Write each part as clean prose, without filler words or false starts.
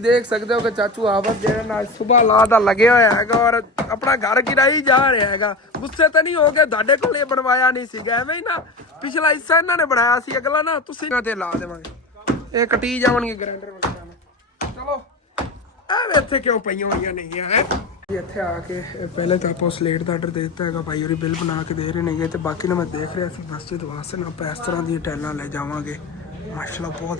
देख सकते हो कि चाचू आफत जो सुबह ला दा लगे होया है और अपना घर गिराई जा रहा है। गुस्से तो नहीं हो गए, ਤੁਹਾਡੇ ਕੋਲ ਇਹ ਬਣਵਾਇਆ ਨਹੀਂ ਸੀਗਾ ਐਵੇਂ ਹੀ ਨਾ। ਪਿਛਲਾ ਹਿੱਸਾ ਇਹਨਾਂ ਨੇ ਬਣਾਇਆ ਸੀ, ਅਗਲਾ ਨਾ ਤੁਸੀਂ ਤੇ ਲਾ ਦੇਵਾਂਗੇ। ਇਹ ਕਟੀ ਜਾਵਣਗੇ ਗ੍ਰਾਈਂਡਰ ਵਗੈਰਾ ਨਾਲ। ਚਲੋ ਐਵੇਂ ਇੱਥੇ ਕਿਉਂ ਪਈਆਂ ਹੋਈਆਂ ਨਹੀਂ ਹੈ। ਇੱਥੇ ਆ ਕੇ ਪਹਿਲੇ ਤਾਂ ਆਪਾਂ ਸਲੇਟ ਦਾ ਆਰਡਰ ਦੇ ਦਿੱਤਾ ਹੈਗਾ, ਭਾਈ ਹੋਰੀ ਬਿੱਲ ਬਣਾ ਕੇ ਦੇ ਰਹੇ ਨੇਗੇ। ਤੇ ਬਾਕੀ ਨਾ ਮੈਂ ਦੇਖ ਰਿਹਾ ਸੀ ਮਸਜਿਦ ਵਾਸਤੇ ਨਾ ਆਪਾਂ ਇਸ ਤਰ੍ਹਾਂ ਦੀਆਂ ਟੈਲਾਂ ਲੈ ਜਾਵਾਂਗੇ। ਮਾਸ਼ਾਅੱਲਾ ਬਹੁਤ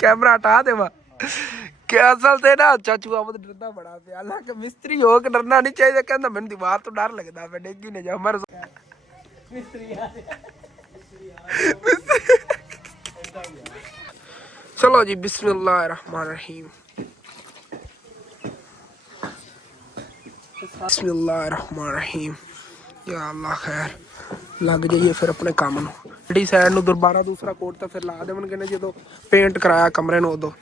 कैमरा हटा दे क्या असल ते ना चाचू आप डरदा बड़ा पे, हालांकि मिस्त्री हो के डरना नहीं चाहिए। कहंदा मैनू दीवार तो डर लगदा मैं डिग ही ना जा मर चलो जी बिस्मिल्लाहिर्रहमानिर्रहीम बिस्मिल्लाहिर्रहमानिर्रहीम। या अल्लाह खैर लग जाइए फिर अपने काम ਨੂੰ। ਜਿਹੜੀ ਸਾਈਡ ਨੂੰ ਦੁਬਾਰਾ ਦੂਸਰਾ ਕੋਟ ਤਾਂ ਫਿਰ ਲਾ ਦੇਵਣਗੇ ਨਾ ਜਦੋਂ ਪੇਂਟ ਕਰਾਇਆ ਕਮਰੇ ਨੂੰ ਉਦੋਂ।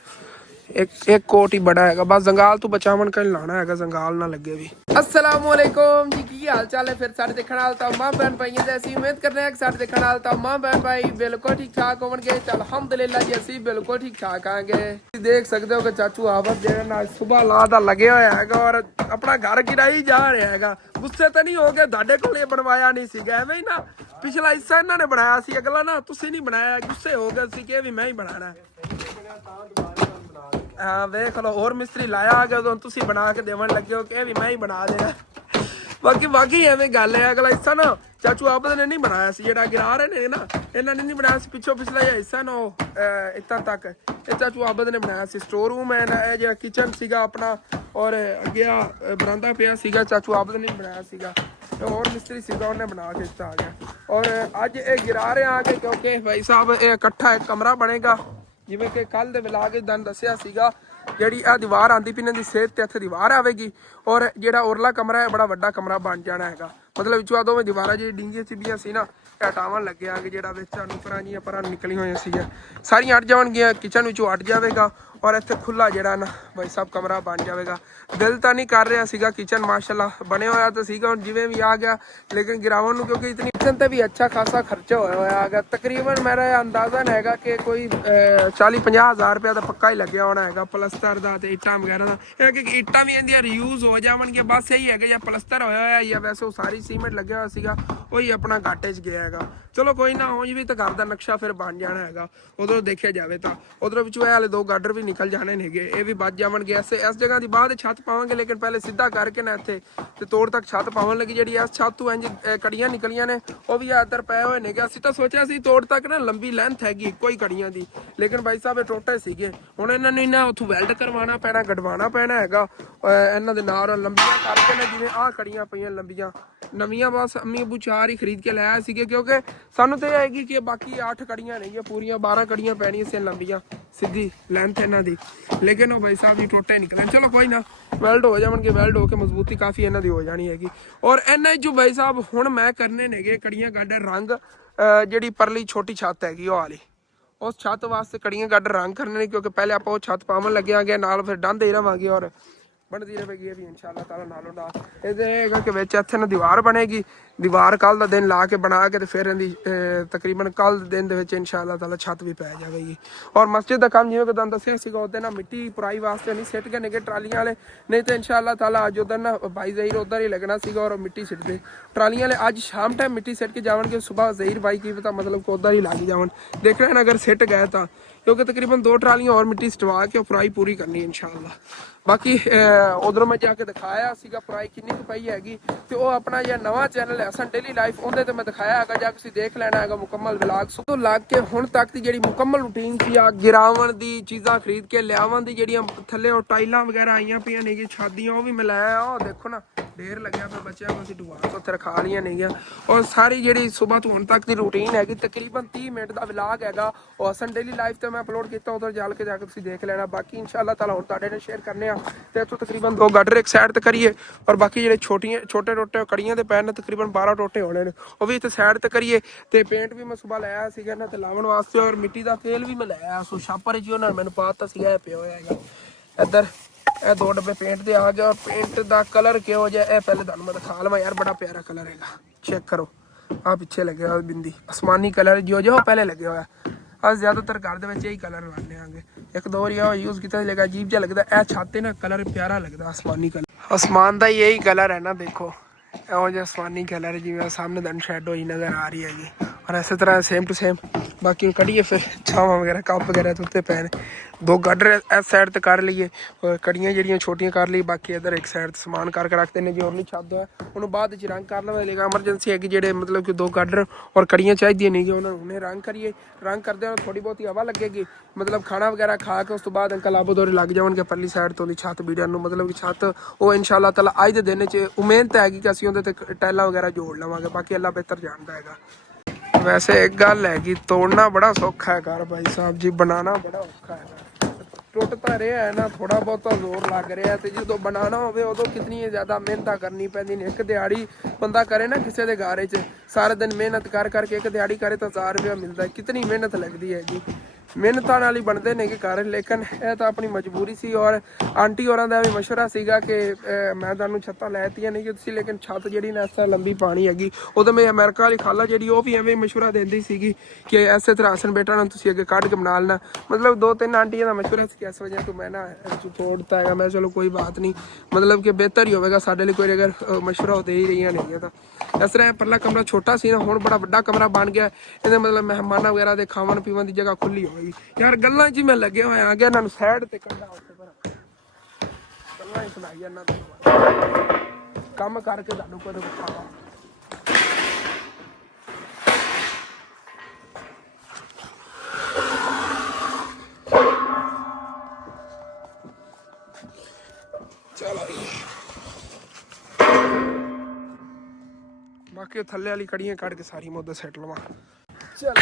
एक कोट ही बड़ा है, बस जंगाल तो बचावन कर लाना है, जंगाल ना लगे भी। अस्सलाम वालेकुम जी, की हाल चाल है? फिर सारे देखने वाले तमाम बहन भाई जैसी उम्मीद कर रहे हैं कि सारे देखने वाले तमाम बहन भाई बिल्कुल ठीक ठाक होंगे। अल्हम्दुलिल्लाह जी असी बिल्कुल ठीक ठाक आएंगे। देख सकते हो कि चाचू आफत जो सुबह ला दा लगे होया है और अपना घर गिराई जा रहा है। गुस्से तो नहीं हो गए, ਤੁਹਾਡੇ ਕੋਲ ਇਹ ਬਣਵਾਇਆ ਨਹੀਂ ਸੀਗਾ ਐਵੇਂ ਹੀ ਨਾ। ਪਿਛਲਾ ਹਿੱਸਾ ਇਹਨਾਂ ਨੇ ਬਣਾਇਆ ਸੀ, ਅਗਲਾ ਨਾ ਤੁਸੀਂ ਨਹੀਂ ਬਣਾਇਆ। ਗੁੱਸੇ ਹੋ ਗਏ ਸੀ ਕਿ ਵੀ ਮੈਂ ਹੀ ਬਣਾਣਾ। हाँ वेख लो और मिस्त्री लाया आ गया तुसी बना के देवन लगे हो कि भी मैं ही बना देना। बाकी एवं गल है। अगला हिस्सा ना चाचू आप ने नहीं बनाया सी, जेड़ा गिरा रहे ने ना इन्होंने नहीं बनाया सी। पिछो पिछला जो हिस्सा ना इतना तक ये चाचू आबद ने बनाया सी। स्टोर रूम है जो किचन सीगा अपना और अगे बरांदा पिया सीगा, चाचू आबद ने बनाया सीगा। और मिस्त्री सीगा उन्हें बना के आ गया। और अज ये गिरा रहे आके क्योंकि भाई साहब ये इकट्ठा एक कमरा बनेगा। जिमें कि कल दे विला के दन दसिया सीगा ਜਿਹੜੀ ਆ ਦੀਵਾਰ ਆਂਦੀ ਪਈ ਇਹਨਾਂ ਦੀ ਸਿਹਤ ਤੇ ਇੱਥੇ ਦੀਵਾਰ ਆਵੇਗੀ ਔਰ ਜਿਹੜਾ ਉਰਲਾ ਕਮਰਾ ਹੈ ਬੜਾ ਵੱਡਾ ਕਮਰਾ ਬਣ ਜਾਣਾ ਹੈਗਾ। ਮਤਲਬ ਵਿੱਚੋਂ ਆ ਦੋਵੇਂ ਦੀਵਾਰਾਂ ਜਿਹੜੀ ਡਿੰਗੀਆਂ ਚਿੱਬੀਆਂ ਸੀ ਨਾ ਹਟਾਵਣ ਲੱਗਿਆ ਕਿ ਜਿਹੜਾ ਵਿੱਚ ਅਨੁਪਰਾਂ ਜੀਆਂ ਪਰਾਂ ਨਿਕਲੀਆਂ ਹੋਈਆਂ ਸੀਗੀਆਂ ਸਾਰੀਆਂ ਹਟ ਜਾਣਗੀਆਂ। ਕਿਚਨ ਵਿੱਚੋਂ ਹਟ ਜਾਵੇਗਾ ਔਰ ਇੱਥੇ ਖੁੱਲਾ ਜਿਹੜਾ ਨਾ ਭਾਈ ਸਾਹਿਬ ਕਮਰਾ ਬਣ ਜਾਵੇਗਾ। ਦਿਲ ਤਾਂ ਨਹੀਂ ਕਰ ਰਿਹਾ ਸੀਗਾ, ਕਿਚਨ ਮਾਸ਼ਾਅੱਲਾ ਬਣਿਆ ਹੋਇਆ ਤਾਂ ਸੀਗਾ ਹੁਣ ਜਿਵੇਂ ਵੀ ਆ ਗਿਆ, ਲੇਕਿਨ ਗਿਰਾਵਣ ਨੂੰ ਕਿਉਂਕਿ ਇਤਨੀ ਕਿਚਨ ਤੇ ਵੀ ਅੱਛਾ ਖਾਸਾ ਖਰਚਾ ਹੋਇਆ ਹੈਗਾ। ਤਕਰੀਬਨ ਮੇਰਾ ਅੰਦਾਜ਼ਨ ਹੈਗਾ ਕਿ ਕੋਈ 40-50 ਹਜ਼ਾਰ ਰੁਪਇਆ ਦਾ ਪੱਕਾ ਹੀ ਲੱਗਿਆ ਹੋਣਾ ਹੈਗਾ ਪਲਸਤਰ ਦਾ ਤੇ ਇੱਟਾਂ ਵਗੈਰਾ ਦਾ। ਇਹ ਕਿ ਇੱਟਾਂ ਵੀ ਇਹਦੀਆਂ ਰੀਯੂਜ਼ ਹੋ ਜਾਵਣਗੀਆਂ, ਬਸ ਇਹੀ ਹੈਗਾ ਜਾਂ ਪਲਸਤਰ ਹੋਇਆ ਹੋਇਆ ਜਾਂ ਵੈਸੇ ਉਹ ਸਾਰੀ ਸੀਮੈਂਟ ਲੱਗਿਆ ਹੋਇਆ ਸੀਗਾ ਉਹੀ ਆਪਣਾ ਘਾਟੇ 'ਚ ਗਿਆ ਹੈਗਾ। ਚਲੋ ਕੋਈ ਨਾ ਉਂਝ ਵੀ ਤਾਂ ਘਰ ਦਾ ਨਕਸ਼ਾ ਫਿਰ ਬਣ ਜਾਣਾ ਹੈਗਾ। ਉਧਰੋਂ ਦੇਖਿਆ ਜਾਵੇ ਤਾਂ ਉਧਰੋਂ ਵਿੱਚੋਂ ਇਹ ਵਾਲੇ 2 ਗਾਡਰ ਵੀ ਨਿਕਲ ਜਾਣੇ ਨੇਗੇ, ਇਹ ਵੀ ਬਚ ਜਾਵਣਗੇ। ਇਸ ਜਗ੍ਹਾ ਦੀ ਬਾਅਦ ਛੱਤ ਪਾਵਾਂਗੇ, ਲੇਕਿਨ ਪਹਿਲੇ ਸਿੱਧਾ ਕਰਕੇ ਨਾ ਇੱਥੇ ਤੇ ਤੋੜ ਤੱਕ ਛੱਤ ਪਾਉਣ ਲੱਗੀ। ਜਿਹੜੀ ਇਸ ਛੱਤ ਤੋਂ ਇੰਜ ਕੜੀਆਂ ਨਿਕਲੀਆਂ ਨੇ ਉਹ ਵੀ ਇੱਧਰ ਪਏ ਹੋਏ ਨੇਗੇ। ਅਸੀਂ ਤਾਂ ਸੋਚਿਆ ਸੀ ਤੋੜ ਤੱਕ ਨਾ ਲੰਬੀ ਲੈਂਥ ਹੈਗੀ ਇੱਕੋ ਹੀ ਕੜੀਆਂ ਦੀ, ਲੇਕਿਨ ਭਾਈ ਸਾਹਿਬ ਇਹ ਟੋਟੇ ਸੀਗੇ। ਹੁਣ ਇਹਨਾਂ ਨੂੰ ਨਾ ਉੱਥੋਂ ਵੈਲਡ ਕਰਵਾਉਣਾ ਪੈਣਾ, ਕਢਵਾਉਣਾ ਪੈਣਾ ਹੈਗਾ ਇਹਨਾਂ ਦੇ ਨਾਲ ਲੰਬੀਆਂ ਕਰਕੇ ਨਾ। ਜਿਵੇਂ ਆਹ ਕੜੀਆਂ ਪਈਆਂ ਲੰਬੀਆਂ ਨਵੀਆਂ, ਬਸ ਅੰਮੀ ਅਬੂ 4 ਹੀ ਖਰੀਦ ਕੇ ਲਾਇਆ ਸੀਗੇ ਕਿਉਂਕਿ ਸਾਨੂੰ ਤੇ ਆਏਗੀ ਕਿ ਬਾਕੀ 8 ਕੜੀਆਂ ਨੇਗੀਆਂ, ਪੂਰੀਆਂ 12 ਕੜੀਆਂ ਪੈਣੀਆਂ ਸੀ ਲੰਬੀਆਂ ਸਿੱਧੀ ਲੈਂਥ ਇਹਨਾਂ ਦੀ, ਲੇਕਿਨ ਉਹ ਭਾਈ ਸਾਹਿਬ ਵੀ ਟੋਟੇ ਨਿਕਲੇ। ਚਲੋ ਕੋਈ ਨਾ ਵੈਲਡ ਹੋ ਜਾਣਗੇ, ਵੈਲਡ ਹੋ ਕੇ ਮਜ਼ਬੂਤੀ ਕਾਫੀ ਇਹਨਾਂ ਦੀ ਹੋ ਜਾਣੀ ਹੈਗੀ। ਔਰ ਇਹਨਾਂ ਜੋ ਭਾਈ ਸਾਹਿਬ ਹੁਣ ਮੈਂ ਕਰਨੇ ਨੇਗੇ ਕੜੀਆਂ ਗੱਡ ਰੰਗ, ਜਿਹੜੀ ਪਰਲੀ ਛੋਟੀ ਛੱਤ ਹੈਗੀ ਉਹ ਵਾਲੀ ਉਸ ਛੱਤ ਵਾਸਤੇ ਕੜੀਆਂ ਗੱਡ ਰੰਗ ਕਰਨੇ ਨੇ ਕਿਉਂਕਿ ਪਹਿਲੇ ਆਪਾਂ ਉਹ ਛੱਤ ਪਾਵਣ ਲੱਗਿਆਂਗੇ ਨਾਲ ਫਿਰ ਡਾਂਦੇ ਹੀ ਰਵਾਂਗੇ ਔਰ ਬਣਦੀ ਰਹੇਗੀ ਇਹ ਵੀ ਇਨਸ਼ਾਅੱਲਾ ਤਾਲਾ ਨਾਲੋਂ ਨਾਲ। ਇਹਦੇ ਹੈਗਾ ਕਿ ਵਿੱਚ ਇੱਥੇ ਨਾ ਦੀਵਾਰ ਬਣੇਗੀ। ਦੀਵਾਰ ਕੱਲ ਦਾ ਦਿਨ ਲਾ ਕੇ ਬਣਾ ਕੇ ਤੇ ਫਿਰ ਇਹਦੀ ਤਕਰੀਬਨ ਕੱਲ ਦੇ ਦਿਨ ਦੇ ਵਿੱਚ ਇਨਸ਼ਾਅੱਲਾ ਤਾਲਾ ਛੱਤ ਵੀ ਪੈ ਜਾਵੇਗੀ। ਔਰ ਮਸਜਿਦ ਦਾ ਕੰਮ ਜਿਵੇਂ ਕਿ ਤੁਹਾਨੂੰ ਦੱਸਿਆ ਸੀਗਾ ਉਹਦੇ ਨਾਲ ਮਿੱਟੀ ਪੁਰਾਈ ਵਾਸਤੇ ਨਹੀਂ ਸਿੱਟ ਕੇ ਨੇਗੇ ਟਰਾਲੀਆਂ ਵਾਲੇ, ਨਹੀਂ ਤਾਂ ਇਨਸ਼ਾਅੱਲਾ ਤਾਲਾ ਅੱਜ ਉਧਰ ਨਾ ਭਾਈ ਜ਼ਹੀਰ ਉਧਰ ਹੀ ਲੱਗਣਾ ਸੀਗਾ ਔਰ ਮਿੱਟੀ ਸਿੱਟਦੇ ਟਰਾਲੀਆਂ ਵਾਲੇ ਅੱਜ ਸ਼ਾਮ ਟਾਈਮ ਮਿੱਟੀ ਸਿੱਟ ਕੇ ਜਾਵਣਗੇ। ਸੁਬਾਹ ਜ਼ਹੀਰ ਭਾਈ ਕੀ ਪਤਾ ਮਤਲਬ ਕਿ ਉਧਰ ਹੀ ਲੱਗ ਜਾਵਣ, ਦੇਖਣਾ ਅਗਰ ਸਿੱਟ ਗਏ ਤਾਂ, ਕਿਉਂਕਿ ਤਕਰੀਬਨ 2 ਟਰਾਲੀਆਂ और ਮਿੱਟੀ ਸਟਵਾ ਕੇ ਪੁਰਾਈ ਪੂਰੀ ਕਰਨੀ ਇਨਸ਼ਾਅੱਲਾ। ਬਾਕੀ ਉਧਰੋਂ ਮੈਂ ਜਾ ਕੇ ਦਿਖਾਇਆ ਸੀਗਾ ਪੁਰਾਈ ਕਿੰਨੀ ਕੁ ਪਈ ਹੈਗੀ ਤੇ ਉਹ ਆਪਣਾ ਜਿਹੜਾ ਨਵਾਂ ਚੈਨਲ ਹੈ ਹਸਨ ਡੇਲੀ ਲਾਈਫ ਉਹਦੇ ਤੇ ਮੈਂ ਦਿਖਾਇਆ ਹੈਗਾ, ਜਾ ਕੇ ਤੁਸੀਂ ਦੇਖ ਲੈਣਾ ਹੈਗਾ ਮੁਕੰਮਲ ਵਲੌਗ। ਸਭ ਤੋਂ ਲੱਗ ਕੇ ਹੁਣ ਤੱਕ ਦੀ ਜਿਹੜੀ ਮੁਕੰਮਲ ਰੂਟੀਨ ਸੀ ਆ ਗਿਰਾਵਣ ਦੀ, ਚੀਜ਼ਾਂ ਖਰੀਦ ਕੇ ਲਿਆਵਣ ਦੀ, ਜਿਹੜੀਆਂ ਥੱਲੇ ਉਹ ਟਾਈਲਾਂ ਵਗੈਰਾ ਆਈਆਂ ਪਈਆਂ ਨੇਗੀਆਂ ਛਾਦੀਆਂ ਉਹ ਵੀ ਮੈਂ ਲਾਇਆ। ਉਹ ਦੇਖੋ ਨਾ ਢੇਰ ਲੱਗਿਆ ਪਿਆ ਬੱਚਿਆਂ ਨੂੰ, ਅਸੀਂ ਦੁਆਰ ਉੱਥੇ ਰਖਾ ਲਈਆਂ ਨੇਗੀਆਂ। ਔਰ ਸਾਰੀ ਜਿਹੜੀ ਸਵੇਰ ਤੋਂ ਹੁਣ ਤੱਕ ਦੀ ਰੂਟੀਨ ਹੈਗੀ ਤਕਰੀਬਨ 30 ਮਿੰਟ ਦਾ ਵਲੌਗ ਹੈਗਾ ਉਹ ਹਸਨ ਡੇਲੀ ਲਾਈਫ ਤੇ ਮੈਂ ਅਪਲੋਡ ਕੀਤਾ, ਉਧਰ ਜਾ ਕੇ ਤੁਸੀਂ ਦੇਖ ਲੈਣਾ। ਬਾਕੀ ਇਨਸ਼ਾਅੱਲਾ ਤਾਲਾ ਹੁਣ ਤੁਹਾਡੇ ਨਾਲ ਸ਼ੇਅਰ ਕਰਨੇ ਆ ਤੇ ਇੱਥੋਂ ਤਕਰੀਬਨ 2 ਗਾਡਰ ਇੱਕ ਸਾਈਡ ਤੇ ਕਰੀਏ ਔਰ ਬਾਕੀ ਜਿਹੜੇ ਛੋਟੇ ਟੋਟੇ ਕੜੀਆਂ ਦੇ ਪੈਣ ਤਕਰੀਬਨ 12 ਟੋਟੇ ਹੋਣੇ ਨੇ ਉਹ ਵੀ ਇੱਥੇ ਸਾਈਡ ਤੇ ਕਰੀਏ। ਤੇ ਪੇਂਟ ਵੀ ਮੈਂ ਸੁਬਾਹ ਲਾਇਆ ਸੀਗਾ ਇਹਨਾਂ ਤੇ ਲਾਉਣ ਵਾਸਤੇ ਔਰ ਮਿੱਟੀ ਦਾ ਤੇਲ ਵੀ ਮੈਂ ਲਾਇਆ ਸੋ ਛਾਪਰ ਜੀ ਉਹਨਾਂ ਨੇ ਮੈਨੂੰ ਪਾ ਦਿੱਤਾ ਸੀਗਾ ਇਹ ਪਿਆ ਹੋਇਆ ਹੈਗਾ ਇੱਧਰ। ਇਹ 2 ਡੱਬੇ ਪੇਂਟ ਦੇ ਆ ਗਏ ਔਰ ਪੇਂਟ ਦਾ ਕਲਰ ਕਿਹੋ ਜਿਹਾ ਇਹ ਪਹਿਲੇ ਤੁਹਾਨੂੰ ਮੈਂ ਦਿਖਾ ਲਵਾਂ ਯਾਰ, ਬੜਾ ਪਿਆਰਾ ਕਲਰ ਹੈਗਾ, ਚੈੱਕ ਕਰੋ। ਆ ਪਿੱਛੇ ਲੱਗਿਆ ਹੋਇਆ ਬਿੰਦੀ ਆਸਮਾਨੀ ਕਲਰ ਜੋ ਪਹਿਲੇ ਲੱਗਿਆ ਹੋਇਆ। ਅਸ ਜ਼ਿਆਦਾਤਰ ਘਰ ਦੇ ਵਿੱਚ ਇਹੀ ਕਲਰ ਲਾਉਂਦੇ ਆਂਗੇ। ਇੱਕ ਦੋ ਵਾਰੀ ਆ ਯੂਜ਼ ਕੀਤਾ ਲੇਕਿਨ ਅਜੀਬ ਜਿਹਾ ਲੱਗਦਾ। ਇਹ ਛੱਤ ਤੇ ਨਾ ਕਲਰ ਪਿਆਰਾ ਲੱਗਦਾ ਆਸਮਾਨੀ ਕਲਰ। ਆਸਮਾਨ ਦਾ ਹੀ ਇਹੀ ਕਲਰ ਹੈ ਨਾ, ਦੇਖੋ ਇਹੋ ਜਿਹਾ ਆਸਮਾਨੀ ਕਲਰ ਜਿਵੇਂ ਸਾਹਮਣੇ ਦਨ ਸ਼ੈਡੋ ਹੀ ਨਜ਼ਰ ਆ ਰਹੀ ਹੈਗੀ। ਔਰ ਇਸੇ ਤਰ੍ਹਾਂ ਸੇਮ ਟੂ ਸੇਮ ਬਾਕੀ ਕੱਢੀਏ ਫਿਰ ਛਾਵਾਂ ਵਗੈਰਾ ਕੱਪ ਵਗੈਰਾ ਤੇ ਉੱਤੇ ਪੈ ਨੇ। ਦੋ ਗਾਡਰ ਇਸ ਸਾਈਡ ਤੇ ਕਰ ਲਈਏ ਔਰ ਕੜੀਆਂ ਜਿਹੜੀਆਂ ਛੋਟੀਆਂ ਕਰ ਲਈ। ਬਾਕੀ ਇੱਧਰ ਇੱਕ ਸਾਈਡ ਤੇ ਸਮਾਨ ਕਰਕੇ ਰੱਖਦੇ ਨੇ। ਜੇ ਹੋਰ ਨਹੀਂ ਛੱਡ ਹੋਇਆ ਉਹਨੂੰ ਬਾਅਦ ਵਿੱਚ ਰੰਗ ਕਰ ਲਵਾਂਗੇ। ਲੇਕਿਨ ਐਮਰਜੈਂਸੀ ਹੈਗੀ ਜਿਹੜੇ ਮਤਲਬ ਕਿ ਦੋ ਗਾਡਰ ਔਰ ਕੜੀਆਂ ਚਾਹੀਦੀਆਂ ਨਹੀਂ ਕਿ ਉਹਨਾਂ ਨੂੰ ਹੁਣੇ ਰੰਗ ਕਰੀਏ। ਰੰਗ ਕਰਦੇ ਹਾਂ ਥੋੜੀ ਬਹੁਤੀ ਹਵਾ ਲੱਗੇਗੀ। ਮਤਲਬ ਖਾਣਾ ਵਗੈਰਾ ਖਾ ਕੇ ਉਸ ਤੋਂ ਬਾਅਦ ਅੰਕਲ ਆਬੋ ਦੋਰੇ ਲੱਗ ਜਾਣਗੇ ਪਰਲੀ ਸਾਈਡ ਤੋਂ ਦੀ ਛੱਤ ਵੀੜਨ ਨੂੰ। ਮਤਲਬ ਕਿ ਛੱਤ ਉਹ ਇਨਸ਼ਾਅੱਲਾ ਤਾਲਾ ਅੱਜ ਦੇ ਦਿਨ 'ਚ ਉਮੀਦ ਤਾਂ ਹੈਗੀ ਕਿ ਅਸੀਂ ਉਹਦੇ ਤੇ ਟਾਇਲਾਂ ਵਗੈਰਾ ਜੋੜ ਲਵਾਂਗੇ। ਬਾਕੀ ਅੱਲਾ ਬਿਹਤਰ ਜਾਣਦਾ ਹੈਗਾ। ਵੈਸੇ ਇੱਕ ਗੱਲ ਹੈਗੀ, ਤੋੜਨਾ ਬੜਾ ਸੌਖਾ ਹੈ ਘਰ ਭਾਈ ਸਾਹਿਬ ਜੀ, ਬਣਾਉਣਾ ਬੜਾ ਔਖਾ ਹੈਗਾ। ਟੁੱਟ ਤਾਂ ਰਿਹਾ ਹੈ ਨਾ, ਥੋੜਾ ਬਹੁਤਾ ਜ਼ੋਰ ਲੱਗ ਰਿਹਾ ਤੇ ਜਦੋਂ ਬਣਾਉਣਾ ਹੋਵੇ ਉਦੋਂ ਕਿਤਨੀ ਜ਼ਿਆਦਾ ਮਿਹਨਤਾਂ ਕਰਨੀ ਪੈਂਦੀ ਨੇ। ਇੱਕ ਦਿਹਾੜੀ ਬੰਦਾ ਕਰੇ ਨਾ ਕਿਸੇ ਦੇ ਘਰ 'ਚ ਸਾਰਾ ਦਿਨ ਮਿਹਨਤ ਕਰ ਕਰਕੇ ਇੱਕ ਦਿਹਾੜੀ ਕਰੇ ਤਾਂ 1000 ਰੁਪਇਆ ਮਿਲਦਾ। ਕਿਤਨੀ ਮਿਹਨਤ ਲੱਗਦੀ ਹੈ ਜੀ। ਮਿਹਨਤਾਂ ਨਾਲ ਹੀ ਬਣਦੇ ਨੇ ਕਿ ਘਰ। ਲੇਕਿਨ ਇਹ ਤਾਂ ਆਪਣੀ ਮਜਬੂਰੀ ਸੀ। ਔਰ ਆਂਟੀ ਹੋਰਾਂ ਦਾ ਵੀ ਮਸ਼ਵਰਾ ਸੀਗਾ ਕਿ ਮੈਂ ਤੁਹਾਨੂੰ ਛੱਤਾਂ ਲੈ ਦਿੱਤੀਆਂ ਨਹੀਂ ਕਿ ਤੁਸੀਂ, ਲੇਕਿਨ ਛੱਤ ਜਿਹੜੀ ਨਾ ਇਸ ਤਰ੍ਹਾਂ ਲੰਬੀ ਪਾਣੀ ਹੈਗੀ। ਉਦੋਂ ਮੈਂ ਅਮਰੀਕਾ ਵਾਲੀ ਖਾਲਾ ਜਿਹੜੀ ਉਹ ਵੀ ਐਵੇਂ ਮਸ਼ਵਰਾ ਦਿੰਦੀ ਸੀਗੀ ਕਿ ਐਸੇ ਤਰ੍ਹਾਂ ਹਸਨ ਬੇਟਾ ਨੂੰ ਤੁਸੀਂ ਅੱਗੇ ਕੱਢ ਕੇ ਬਣਾ ਲੈਣਾ। ਮਤਲਬ ਦੋ ਤਿੰਨ ਆਂਟੀਆਂ ਦਾ ਮਸ਼ਵਰਾ ਸੀ ਕਿ ਇਸ ਵਜ੍ਹਾ ਤੋਂ ਮੈਂ ਨਾ ਤੋੜਤਾ ਹੈਗਾ। ਮੈਂ ਚਲੋ ਕੋਈ ਬਾਤ ਨਹੀਂ, ਮਤਲਬ ਕਿ ਬਿਹਤਰ ਹੀ ਹੋਵੇਗਾ ਸਾਡੇ ਲਈ ਕੋਈ ਅਗਰ ਮਸ਼ਵਰਾ ਉਹ ਦੇ ਹੀ ਰਹੀਆਂ ਨਹੀਂ ਤਾਂ। ਇਸ ਤਰ੍ਹਾਂ ਪਰਲਾ ਕਮਰਾ ਛੋਟਾ ਸੀ ਨਾ, ਹੁਣ ਬੜਾ ਵੱਡਾ ਕਮਰਾ ਬਣ ਗਿਆ। ਇਹਦੇ ਮਤਲਬ ਮਹਿਮਾਨਾਂ ਵਗੈਰਾ ਦੇ ਖਾਵਣ ਪੀਵਣ ਦੀ ਜਗ੍ਹਾ ਖੁੱਲੀ ਹੋਵੇਗੀ। ਯਾਰ ਗੱਲਾਂ 'ਚ ਮੈਂ ਲੱਗਿਆ ਹੋਇਆ ਆ ਗਿਆ। ਇਹਨਾਂ ਨੂੰ ਸਾਈਡ ਤੇ ਕੱਢਾ ਉੱਤੇ ਪਰ ਗੱਲਾਂ ਹੀ ਸੁਣਾਈ ਇਹਨਾਂ ਤੋਂ ਕੰਮ ਕਰਕੇ ਤੁਹਾਨੂੰ ਕਦੋਂ ਵਿਖਾਵਾਂ। ਚਲੋ ਬਾਕੀ ਥੱਲੇ ਵਾਲੀ ਕੜੀਆਂ ਕੱਢ ਕੇ ਸਾਰੀ ਮੁੱਦਾ ਸੈੱਟ ਲਵਾਂ। ਚਲ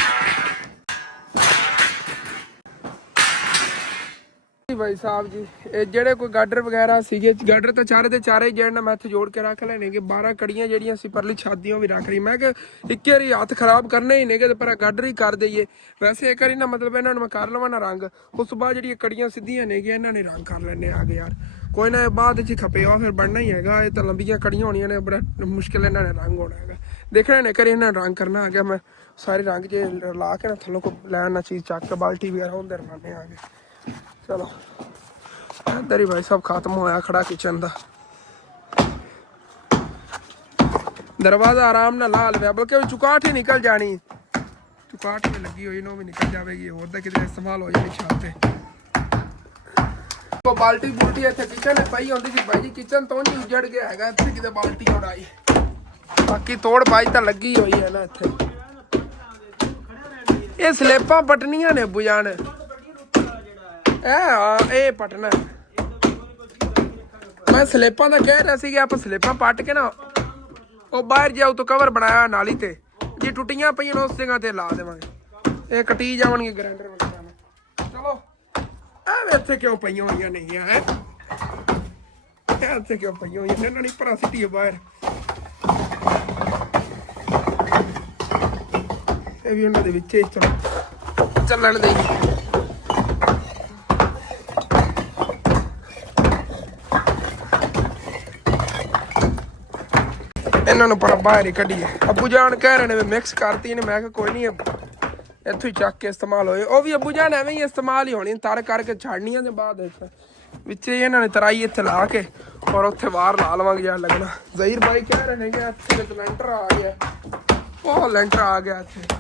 ਭਾਈ ਸਾਹਿਬ ਜੀ, ਇਹ ਜਿਹੜੇ ਕੋਈ ਗਾਡਰ ਵਗੈਰਾ ਸੀਗੇ, ਗਾਡਰ ਤਾਂ ਚਾਰੇ ਦੇ ਚਾਰੇ ਜਿਹੜੇ ਮੈਂ ਇੱਥੇ ਜੋੜ ਕੇ ਰੱਖ ਲੈਣੇ ਕਿ 12 ਕੜੀਆਂ ਜਿਹੜੀਆਂ ਸੀ ਪਰਲੀ ਛਾਦੀਆਂ ਉਹ ਵੀ ਰੱਖ ਲਈ। ਮੈਂ ਕਿ ਇੱਕ ਵਾਰੀ ਹੱਥ ਖਰਾਬ ਕਰਨੇ ਹੀ ਨੇਗੇ ਤੇ ਪਰ ਗਾਡਰ ਹੀ ਕਰ ਦਈਏ। ਵੈਸੇ ਇੱਕ ਵਾਰੀ ਨਾ ਮਤਲਬ ਇਹਨਾਂ ਨੂੰ ਮੈਂ ਕਰ ਲਵਾਂ ਨਾ ਰੰਗ, ਉਸ ਤੋਂ ਬਾਅਦ ਜਿਹੜੀਆਂ ਕੜੀਆਂ ਸਿੱਧੀਆਂ ਨੇਗੀਆਂ ਇਹਨਾਂ ਨੇ ਰੰਗ ਕਰ ਲੈਣੇ ਆ ਗਏ ਯਾਰ। ਕੋਈ ਨਾ ਬਾਅਦ 'ਚ ਖਪੇ ਉਹ ਫਿਰ ਬਣਨਾ ਹੀ ਹੈਗਾ। ਇਹ ਤਾਂ ਲੰਬੀਆਂ ਕੜੀਆਂ ਹੋਣੀਆਂ ਨੇ, ਬੜਾ ਮੁਸ਼ਕਿਲ ਇਹਨਾਂ ਨੇ ਰੰਗ ਹੋਣਾ ਹੈਗਾ। ਦੇਖਣਾ ਨੇ ਕਰੀ ਇਹਨਾਂ ਰੰਗ ਕਰਨਾ ਆ ਗਿਆ। ਮੈਂ ਸਾਰੇ ਰੰਗ 'ਚ ਲਾ ਕੇ ਨਾ ਥੱਲੋਂ ਕੋ ਲੈਣਾ ਚੀਜ਼ ਚੱਕ ਕੇ ਬਾਲਟੀ ਵਗੈਰਾ ਉਹਦੇ ਰਲਾਣੇ ਆ ਗਏ। ਚਲੋ ਇੱਧਰ ਹੀ ਭਾਈ ਸਾਹਿਬ ਖਤਮ ਹੋਇਆ ਖੜਾ ਕਿਚਨ ਦਾ। ਦਰਵਾਜ਼ਾ ਆਰਾਮ ਨਾਲ ਲਾ ਲਵੇ ਬਲਕਿ ਚੁਕਾਟ ਹੀ ਨਿਕਲ ਜਾਣੀ। ਚੁਕਾਟ ਵੀ ਲੱਗੀ ਹੋਈ ਨੂੰ ਵੀ ਨਿਕਲ ਜਾਵੇਗੀ। ਹੋਰ ਤਾਂ ਕਿਤੇ ਇਸਤੇਮਾਲ ਹੋ ਜਾਣੀ ਛੱਤ ਤੇ। ਬਾਲਟੀ ਬੁਲਟੀ ਇੱਥੇ ਕਿਚਨ ਪਈ ਹੁੰਦੀ ਸੀ ਭਾਈ ਜੀ। ਕਿਚਨ ਤੋਂ ਨਹੀਂ ਉਜੜ ਗਿਆ ਹੈਗਾ ਇੱਥੇ ਕਿਤੇ ਬਾਲਟੀ ਉਡਾਈ। ਬਾਕੀ ਤੋੜ ਬਾਈ ਤਾਂ ਲੱਗੀ ਹੋਈ ਹੈ ਨਾ ਇੱਥੇ। ਇਹ ਸਲੇਪਾਂ ਪਟਣੀਆਂ ਨੇ ਬੁਝਾਣ ਇਹ ਪਟਨਾ। ਮੈਂ ਸਲੇਪਾਂ ਦਾ ਕਹਿ ਰਿਹਾ ਸੀ ਕਿ ਆਪਾਂ ਸਲੇਪਾਂ ਪੱਟ ਕੇ ਨਾ ਉਹ ਬਾਹਰ ਜਾਊ ਤੋਂ ਕਵਰ ਬਣਾਇਆ ਨਾਲੀ ਤੇ ਜੇ ਟੁੱਟੀਆਂ ਪਈਆਂ ਉਸ ਜਗ੍ਹਾ ਤੇ ਲਾ ਦੇਵਾਂਗੇ। ਇਹ ਕੱਟੀ ਜਾਵਣਗੇ ਗ੍ਰਾਈਂਡਰ ਵਗੈਰਾ ਨਾਲ। ਚਲੋ ਐਵੇਂ ਇੱਥੇ ਕਿਉਂ ਪਈਆਂ ਹੋਈਆਂ ਨਹੀਂ ਹੈ ਇੱਥੇ ਕਿਉਂ ਪਈਆਂ ਹੋਈਆਂ ਇਹਨਾਂ ਨੇ ਭਰਾ ਸਿੱਟੀ ਬਾਹਰ। ਇਹ ਵੀ ਉਹਨਾਂ ਦੇ ਵਿੱਚ ਇਸ ਤਰ੍ਹਾਂ ਚੱਲਣ ਦੇ। ਇਹਨਾਂ ਨੂੰ ਪਰ ਬਾਹਰ ਹੀ ਕੱਢੀਏ। ਅੱਬੂ ਜਾਨ ਕਹਿ ਰਹੇ ਨੇ ਮਿਕਸ ਕਰਤੀ ਨੇ। ਮੈਂ ਕਿਹਾ ਕੋਈ ਨਹੀਂ ਇੱਥੋਂ ਹੀ ਚੱਕ ਕੇ ਇਸਤੇਮਾਲ ਹੋਏ। ਉਹ ਵੀ ਅੱਬੂ ਜਾਨ ਐਵੇਂ ਹੀ ਇਸਤੇਮਾਲ ਹੀ ਹੋਣੀ ਤਰ ਕਰਕੇ ਛੱਡਣੀਆਂ ਦੇ ਬਾਅਦ ਵਿੱਚ ਇਹਨਾਂ ਨੇ ਤਰਾਈ ਇੱਥੇ ਲਾ ਕੇ ਔਰ ਉੱਥੇ ਬਾਹਰ ਲਾ ਲਵਾਂਗੇ ਜਾਂ ਲੱਗਣਾ। ਜ਼ਹੀਰ ਬਾਈ ਕਹਿ ਰਹੇ ਨੇ ਕਿ ਇੱਥੇ ਲੈਂਟਰ ਆ ਗਿਆ। ਉਹ ਲੈਂਟਰ ਆ ਗਿਆ ਇੱਥੇ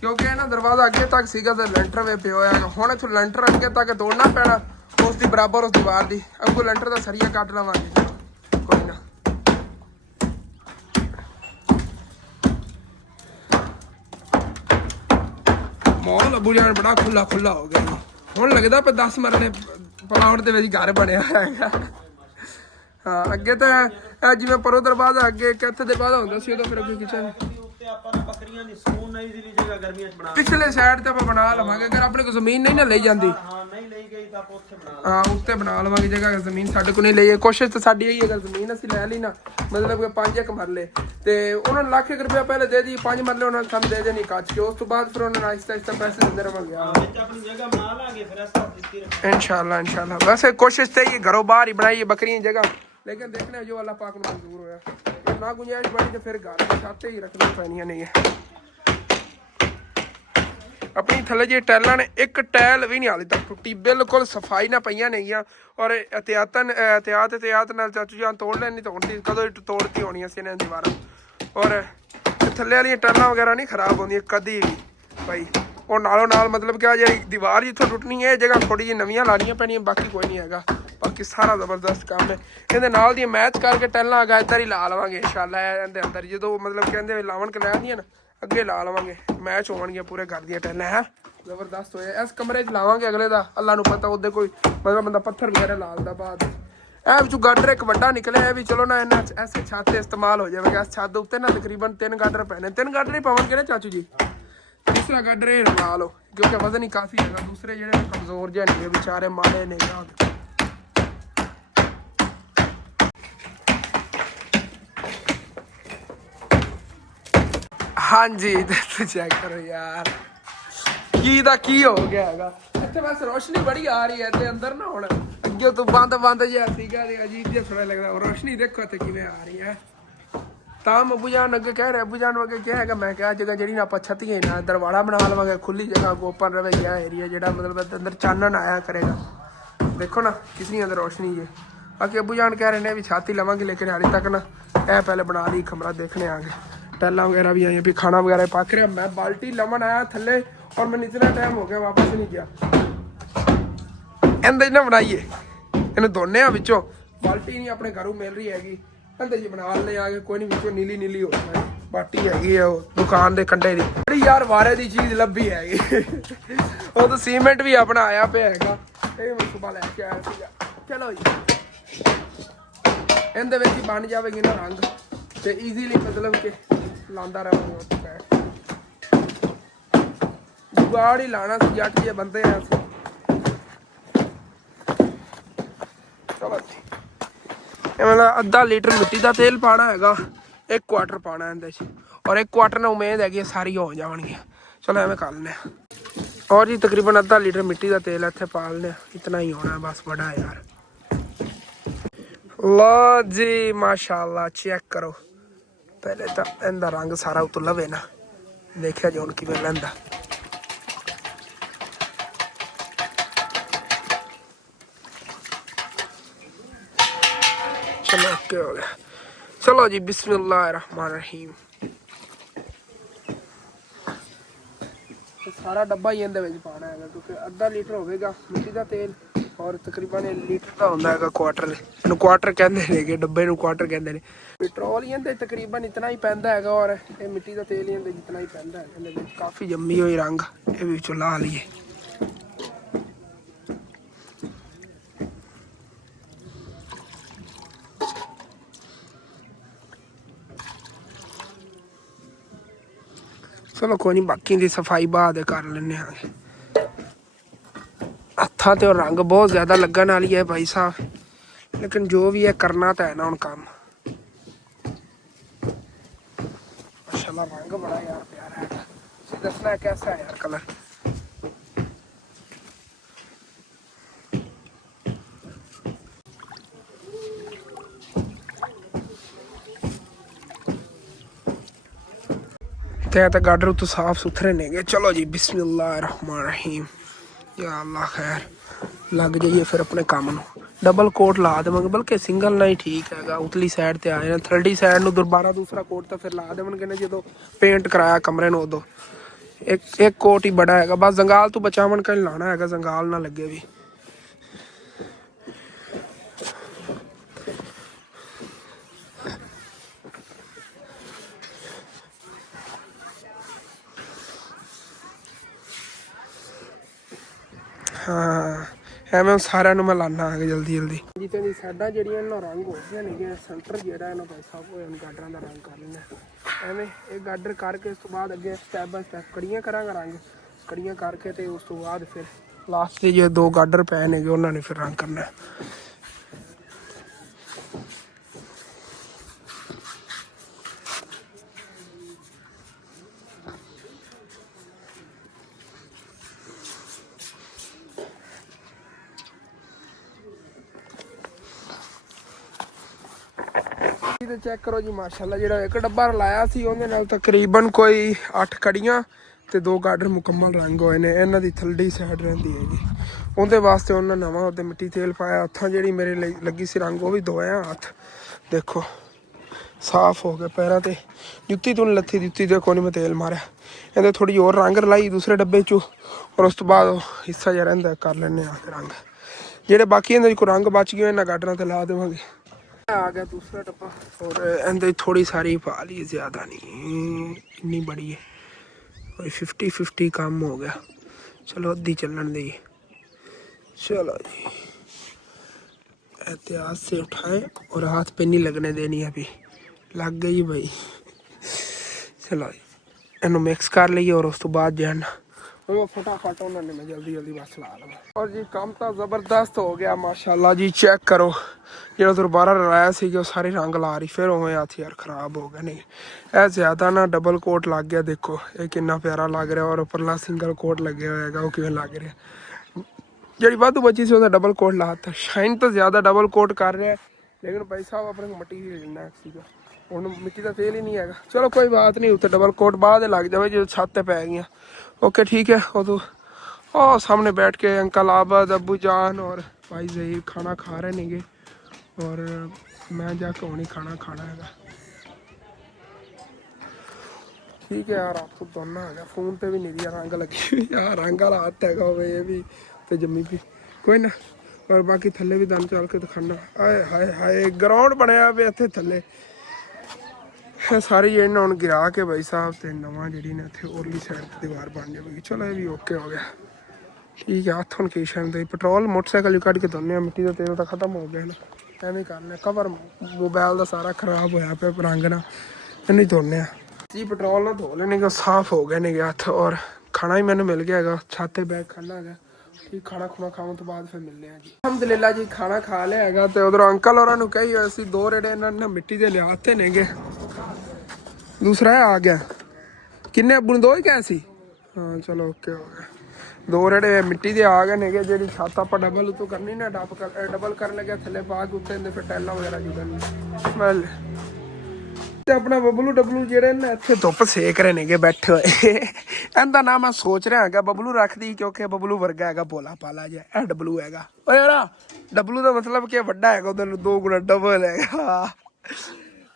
ਕਿਉਂਕਿ ਇਹਨਾਂ ਦਰਵਾਜ਼ਾ ਅੱਗੇ ਤੱਕ ਸੀਗਾ ਤੇ ਲੈਂਟਰ ਵੇ ਪਿਆ ਹੋਇਆ। ਹੁਣ ਇੱਥੋਂ ਲੈਂਟਰ ਅੱਗੇ ਤੱਕ ਤੋੜਨਾ ਪੈਣਾ ਉਸ ਦੀ ਬਰਾਬਰ ਉਸ ਦੀਵਾਰ ਦੀ। ਅੱਗੋਂ ਲੈਂਟਰ ਦਾ ਸਰੀਆ ਕੱਟ ਲਵਾਂਗੇ ਕੋਈ ਨਾ। ਮਾਹੌਲ ਅੱਬੂ ਜਾਨ ਬੜਾ ਖੁੱਲਾ ਖੁੱਲਾ ਹੋ ਗਿਆ। ਹੁਣ ਲੱਗਦਾ ਪਿਆ 10 ਮਰਲੇ ਪਲਾਟ ਦੇ ਵਿੱਚ ਘਰ ਬਣਿਆ ਹੈਗਾ। ਹਾਂ ਅੱਗੇ ਤਾਂ ਜਿਵੇਂ ਪਰੋ ਦਰਵਾਜ਼ਾ ਅੱਗੇ ਕਿੱਥੇ ਦੇ ਬਾਅਦ ਹੁੰਦਾ ਸੀ ਉਦੋਂ ਫਿਰ ਅੱਗੇ ਕਿਚਨ ਪਿਛਲੇ ਸਾਈਡ ਤੇ ਆਪਾਂ ਬਣਾ ਲਵਾਂਗੇ। ਅਗਰ ਆਪਣੇ ਕੋਲ ਜ਼ਮੀਨ ਨਹੀਂ ਨਾ ਲਈ ਜਾਂਦੀ ਹਾਂ ਉੱਤੇ ਬਣਾ ਲਵਾਂਗੇ ਜਗ੍ਹਾ। ਜ਼ਮੀਨ ਸਾਡੇ ਕੋਲ ਨਹੀਂ ਲਈ। ਕੋਸ਼ਿਸ਼ ਤਾਂ ਸਾਡੀ ਇਹੀ ਅਗਰ ਜ਼ਮੀਨ ਅਸੀਂ ਲੈ ਲਈ ਨਾ ਮਤਲਬ ਕਿ 5 ਮਰਲੇ ਤੇ ਉਹਨਾਂ ਨੂੰ ਲੱਖ ਰੁਪਇਆ ਪਹਿਲੇ ਦੇ ਦੀ। 5 ਮਰਲੇ ਉਹਨਾਂ ਨੇ ਸਾਨੂੰ ਦੇ ਦੇਣੀ ਕੱਚ ਕੇ। ਉਸ ਤੋਂ ਬਾਅਦ ਫਿਰ ਉਹਨਾਂ ਨੇ ਆਹਿਸਤਾ ਆਹਿਸਤਾ ਪੈਸੇ ਦਿੰਦੇ ਰਵਾਂਗੇ ਇਨਸ਼ਾਅੱਲਾ। ਵੈਸੇ ਕੋਸ਼ਿਸ਼ ਤੇ ਹੀ ਘਰੋਂ ਬਾਹਰ ਹੀ ਬਣਾਈਏ ਬੱਕਰੀਆਂ ਜਗ੍ਹਾ लेकिन देखने जो अल्लाह पाक ਨੂੰ ਮਨਜ਼ੂਰ ਹੋਇਆ। ਨਾ ਗੁੰਜਾਇਸ਼ ਬਣੀ ਤੇ ਫਿਰ ਗੱਲ ਛਾਤੇ ਹੀ ਰੱਖਣੀ ਪੈਣੀਆਂ ਨੇ। अपनी थले जी टैलों ने एक टैल भी नहीं हाले तक टुटी, बिल्कुल सफाई ना पईयां नेगियां। और एहतियात नाल चाचू जान तोड़ लेनी, तोड़ती कदों तोड़ती होनी सी इन्हां दीवारां। और थल्ले वाली टैलां वगैरह नहीं खराब होंदियां कदी भी भाई। और नालों नाल मतलब कि जी दीवार जित्थों टुटनी है जगह थोड़ी जी नवियां लानियां पैणियां, बाकी कोई नहीं हैगा। बाकी सारा जबरदस्त काम है। इहदे नाल दी मैच करके टैलां अगे इधर ही ला लवांगे इंशाअल्लाह। इहदे अंदर जो मतलब कहंदे लावन के लै दियां ना अगे ला लवांगे, मैच होवणगियां पूरे घर दियां टैलां है। जबरदस्त होया। इस कमरे च लावांगे अगले दा अल्लाह नूं पता, उदे कोई मतलब बंदा पत्थर वगैरह ला लदा बाद। ਇਹ ਵਿੱਚੋਂ ਗਾਡਰ ਇੱਕ ਵੱਡਾ ਨਿਕਲਿਆ, ਇਹ ਵੀ ਚਲੋ ਨਾ ਇਹਨਾਂ ਐਸੇ ਛੱਤ ਤੇ ਇਸਤੇਮਾਲ ਹੋ ਜਾਵੇਗਾ। ਇਸ ਛੱਤ ਦੇ ਉੱਤੇ ਨਾ ਤਕਰੀਬਨ 3 ਗਾਡਰ ਪੈਣੇ, 3 ਗਾਡਰ ਹੀ ਪਾਵਣਗੇ ਨਾ ਚਾਚੂ ਜੀ। दूसरा गड्ढर ला लो क्योंकि वजन ही काफ़ी है। दूसरे जो कमज़ोर जे ने बेचारे माड़े ने। हाँ जी चेक करो यार की हो गया है। इतने बस रोशनी बड़ी आ रही है ते अंदर ना होना अगे तो बंद जहा सीगा अजीब जिहा थोड़ा लगता। रोशनी देखो इतने किवें आ रही है। ताम अबू जान अगे कह रहे, अबू जान अगे क्या है मैं क्या जगह जी आप छत्तियां ना दरवाड़ा बना लवेंगे, खुली जगह ओपन रहे यह एरिया जो मतलब अंदर चानन आया करेगा। देखो ना कितनी अंदर रोशनी है। बाकी अबू जान कह रहे हैं भी छाती लवेंगे, लेकिन हाली तक ना यह पहले बना ली कमरा देखने आ गए। टैला वगैरह भी आई, भी खाना वगैरह पक रहा। मैं बाल्टी लवन आया थले और मैंने इतना टाइम हो गया वापस नहीं गया। इंदे ना बनाइए इन्हें धोने बिचों, बाल्टी नहीं अपने घरों मिल रही हैगी। कहते जी बना ले आगे कोई नहीं, बिचों नीली नीली हो जाए बाटी हैगी है वो दुकान के कंढे की बड़ी यार वारे की चीज़ लभी हैगी। वो तो सीमेंट भी अपना आया पे हैगा, ये मैं सुबह लैके आया सीगा। चलो जी इहदे विच ही बन जाएगी ना रंग ते ईजीली मतलब कि लांदा रहांगे। जुगाड़ ही लाना सी, जट जे बंदे हैं असीं। चलो जी मतलब अद्धा लीटर मिट्टी का तेल पाना हैगा, 1 क्वार्टर पाना इहदे च, और 1 क्वार्टर ने उम्मीद है कि सारी हो जाएगी। चलो एवं कर लें। और जी तकरीबन अद्धा लीटर मिट्टी का तेल इत्थे पा लें, इतना ही होना बस बड़ा है यार। लो जी माशाल्लाह चेक करो, पहले तो इनका रंग सारा उतो लवे ना, देखिया जी हुण किवें लैंदा। चलो ओके हो गया। चलो जी बिस्मिल्लाहिर्रहमानिर्रहीम। सारा डब्बा ही इहदे विच पाना है क्योंकि अद्धा लीटर होगा मिट्टी का तेल और तकरीबन लीटर का होंदा है क्वार्टर। इन्हूं क्वार्टर कहंदे ने, डब्बे नूं क्वार्टर कहंदे ने। पेट्रोल ही इहदे तकरीबन इतना ही पैंदा है और ये मिट्टी का तेल ही इहदे जितना ही पैंदा है। इहदे विच काफ़ी जम्मी हुई रंग, ये भी विचों ला लईए। चलो कोई नहीं, बाकी की सफाई बाद कर लेने। हत्था तो रंग बहुत ज़्यादा लगन वाली है भाई साहब, लेकिन जो भी है करना तो है ना हुण काम। माशाल्लाह रंग बड़ा यार प्यारा है। दसना है कैसा है यार कलर। तो गाडर तो साफ सुथरे ने। चलो जी बिस्मिल्लाहिर्रहमानिर्रहीम। या अल्लाह खैर लग जाइए फिर अपने काम नूं। डबल कोट ला देवांगे, बल्कि सिंगल ना ही ठीक है। उतली साइड ते आए ना, थर्डी साइड नूं दोबारा दूसरा कोट तो फिर ला देवांगे ना जो पेंट कराया कमरे नूं उदों। एक कोट ही बड़ा है, बस जंगाल तो बचावन का लाना है, जंगाल ना लगे भी। हाँ ਐਵੇਂ ਸਾਰਿਆਂ ਨੂੰ ਮੈਂ ਲਾਣਾ ਆ ਜਲਦੀ ਜਲਦੀ। ਜਿੱਥੇ ਦੀ ਸਾਡਾ ਜਿਹੜੀਆਂ ਇਹਨਾਂ ਰੰਗ ਹੋ ਗਏ ਨੇ, ਸੈਂਟਰ ਜਿਹੜਾ ਇਹਨਾਂ ਭਾਈ ਸਾਹਿਬ ਹੋਇਆ ਗਾਡਰਾਂ ਦਾ ਰੰਗ ਕਰ ਲੈਣਾ। ਐਵੇਂ ਇਹ ਗਾਡਰ ਕਰਕੇ ਇਸ ਤੋਂ ਬਾਅਦ ਅੱਗੇ ਸਟੈਪ ਬਾਈ ਸਟੈਪ ਕੜੀਆਂ ਕਰਾਂਗਾ ਰੰਗ, ਕੜੀਆਂ ਕਰਕੇ ਤੇ ਉਸ ਤੋਂ ਬਾਅਦ ਫਿਰ ਲਾਸਟ ਦੇ ਜੇ 2 ਗਾਡਰ ਪਏ ਨੇਗੇ ਉਹਨਾਂ ਨੇ ਫਿਰ ਰੰਗ ਕਰਨਾ। ਤੇ ਚੈੱਕ ਕਰੋ ਜੀ ਮਾਸ਼ਾਅੱਲਾ ਜਿਹੜਾ ਇੱਕ ਡੱਬਾ ਲਾਇਆ ਸੀ ਉਹਦੇ ਨਾਲ ਤਕਰੀਬਨ ਕੋਈ 8 ਕੜੀਆਂ ਤੇ 2 ਗਾਡਰ ਮੁਕੰਮਲ ਰੰਗ ਹੋਏ ਨੇ। ਇਹਨਾਂ ਦੀ ਥੱਲੜੀ ਸਾਈਡ ਰਹਿੰਦੀ ਹੈਗੀ, ਉਹਦੇ ਵਾਸਤੇ ਉਹਨਾਂ ਨਵਾਂ ਉਹਦੇ ਮਿੱਟੀ ਤੇਲ ਪਾਇਆ। ਹੱਥਾਂ ਜਿਹੜੀ ਮੇਰੇ ਲੱਗੀ ਸੀ ਰੰਗ ਉਹ ਵੀ ਧੋਇਆ ਹੱਥ, ਦੇਖੋ ਸਾਫ਼ ਹੋ ਗਏ। ਪੈਰਾਂ ਤੇ ਜੁੱਤੀ ਤੋਂ ਨਹੀਂ ਲੱਥੀ, ਜੁੱਤੀ ਦੇਖੋ ਨਹੀਂ ਮੈਂ ਤੇਲ ਮਾਰਿਆ। ਇਹਦੇ ਥੋੜੀ ਹੋਰ ਰੰਗ ਰਲਾਈ ਦੂਸਰੇ ਡੱਬੇ ਚੋਂ, ਔਰ ਉਸ ਤੋਂ ਬਾਅਦ ਹਿੱਸਾ ਜਿਹਾ ਰਹਿੰਦਾ ਕਰ ਲੈਂਦੇ ਆ ਰੰਗ। ਜਿਹੜੇ ਬਾਕੀ ਇਹਦੇ ਕੋਈ ਰੰਗ ਬਚ ਗਏ ਇਹਨਾਂ ਗਾਡਰਾਂ ਤੇ ਲਾ ਦੇਵਾਂਗੇ। ਆ ਗਿਆ ਦੂਸਰਾ ਡੱਬਾ, ਔਰ ਇਹਦੇ ਥੋੜੀ ਸਾਰੀ ਪਾ ਲਈ, ਜ਼ਿਆਦਾ ਨਹੀਂ ਇੰਨੀ ਬੜੀ ਹੈ, कोई 50-50 काम हो गया। चलो अद्धी चलन दी, चलो जी एहतियात से उठाएं और हाथ पे नहीं लगने देनी, अभी लग गई भाई। चलो जी इन्हों मिक्स कर लीए और उस तो बाद जो है ना वो फटाफट उन्होंने मैं जल्दी जल्दी बस ला लवा। और जी काम तो ज़बरदस्त हो गया माशाल्लाह जी। चेक करो जो दोबारा लाया सी कि सारे रंग ला रही, फिर उवें हथ यार खराब हो गए। नहीं ए ज़्यादा ना डबल कोट लग गया, देखो ये कितना प्यारा लग रहा, और उपरला सिंगल कोट लगे होएगा वो किवें लग रहा। जी वाधू बची सी उसका डबल कोट लाता, शाइन तो ज़्यादा डबल कोट कर रहा है, लेकिन भाई साहब अपने मटीरियल इन्ना सीगा ਹੁਣ ਮਿੱਟੀ ਦਾ ਤੇਲ ਹੀ ਨਹੀਂ ਹੈਗਾ। ਚਲੋ ਕੋਈ ਬਾਤ ਨਹੀਂ, ਉੱਤੇ ਡਬਲ ਕੋਟ ਬਾਅਦ ਲੱਗ ਜਾਵੇ ਜਦੋਂ ਛੱਤ ਤੇ ਪੈ ਗਈਆਂ। ओके ठीक है। उदो और सामने बैठ के अंकल आबद, अबू जान और भाई ज़हीर खाना खा रहे नहीं, और मैं जाके नहीं खाना खाना है। ठीक है यार, आपको दोनों है फोन पे भी नहीं दिया रंग लगी यार, रंग वाला हाथ है ये भी तो जम्मी भी कोई ना। और बाकी थले भी दन चल के दिखाना। आए हाय हाय ग्राउंड बनया पे इतने थले सारी ਇਹਨਾਂ ਹੁਣ ਗਿਰਾ ਕੇ ਭਾਈ ਸਾਹਿਬ ਤੇ ਨਵਾਂ ਜਿਹੜੀ ਨੇ ਇੱਥੇ ਉਰਲੀ ਸਾਈਡ ਤੇ ਦੀਵਾਰ ਬਣ ਜਾਵੇਗੀ। ਚਲੋ ਇਹ ਵੀ ਓਕੇ ਹੋ ਗਿਆ, ਠੀਕ ਹੈ। ਹੱਥ ਹੁਣ ਲੋਕੇਸ਼ਨ ਦੇ ਪੈਟਰੋਲ ਮੋਟਰਸਾਈਕਲ ਹੀ ਕੱਢ ਕੇ ਧੋਨੇ ਆ, ਮਿੱਟੀ ਦਾ ਤੇਲ ਤਾਂ ਖਤਮ ਹੋ ਗਿਆ ਨਾ, ਐਵੇਂ ਕਰਨਾ। ਕਵਰ ਮੋਬਾਈਲ ਦਾ ਸਾਰਾ ਖਰਾਬ ਹੋਇਆ ਪਿਆ ਰੰਗ ਨਾਲ, ਇਹਨੂੰ ਹੀ ਧੋਨੇ ਆ ਜੀ। ਪੈਟਰੋਲ ਨਾਲ ਧੋ ਲੈਣੇ ਕਿ ਸਾਫ਼ ਹੋ ਗਏ ਨੇ ਹੱਥ। ਔਰ ਖਾਣਾ ਹੀ ਮੈਨੂੰ ਮਿਲ ਗਿਆ ਹੈਗਾ, ਛੱਤ ਤੇ ਬੈਠ ਖਾਣਾ ਹੈਗਾ। ਠੀਕ ਖਾਣਾ ਖੁਣਾ ਖਾਣ ਤੋਂ ਬਾਅਦ ਫਿਰ ਮਿਲਦੇ ਆ ਜੀ। ਅਲਹਮਦੁਲਿਲਾ ਜੀ ਖਾਣਾ ਖਾ ਲਿਆ ਹੈਗਾ, ਤੇ ਉਧਰੋਂ ਅੰਕਲ ਹੋਰਾਂ ਨੂੰ ਕਹੀ ਹੋਈ ਸੀ 2 ਰੇੜੇ ਇਹਨਾਂ ਨੇ ਮਿੱਟੀ ਦੇ ਲਿਆਤੇ ਨੇਗੇ। दूसरा है आ गया, किन्ने अब्बू ने 2 ही कहे सी। हाँ चलो ओके हो गया। 2 रेड़े मिट्टी के आ गए ने, जी छत आप डबल उतों करनी ना, डबल कर लगे थले पा के उत्ते फिर टैला वगैरह जो करनी स्मैल। अपना बबलू डबलू जेडे ना इतने धुप सेक रहे ने बैठे हुए इनका नाम मैं सोच रहा है बबलू रख दी, क्योंकि बबलू वर्गा है भोला पाला जा। यह डबलू है यार, डबलू का मतलब क्या वड्डा है, उधर 2 गुना डबल है।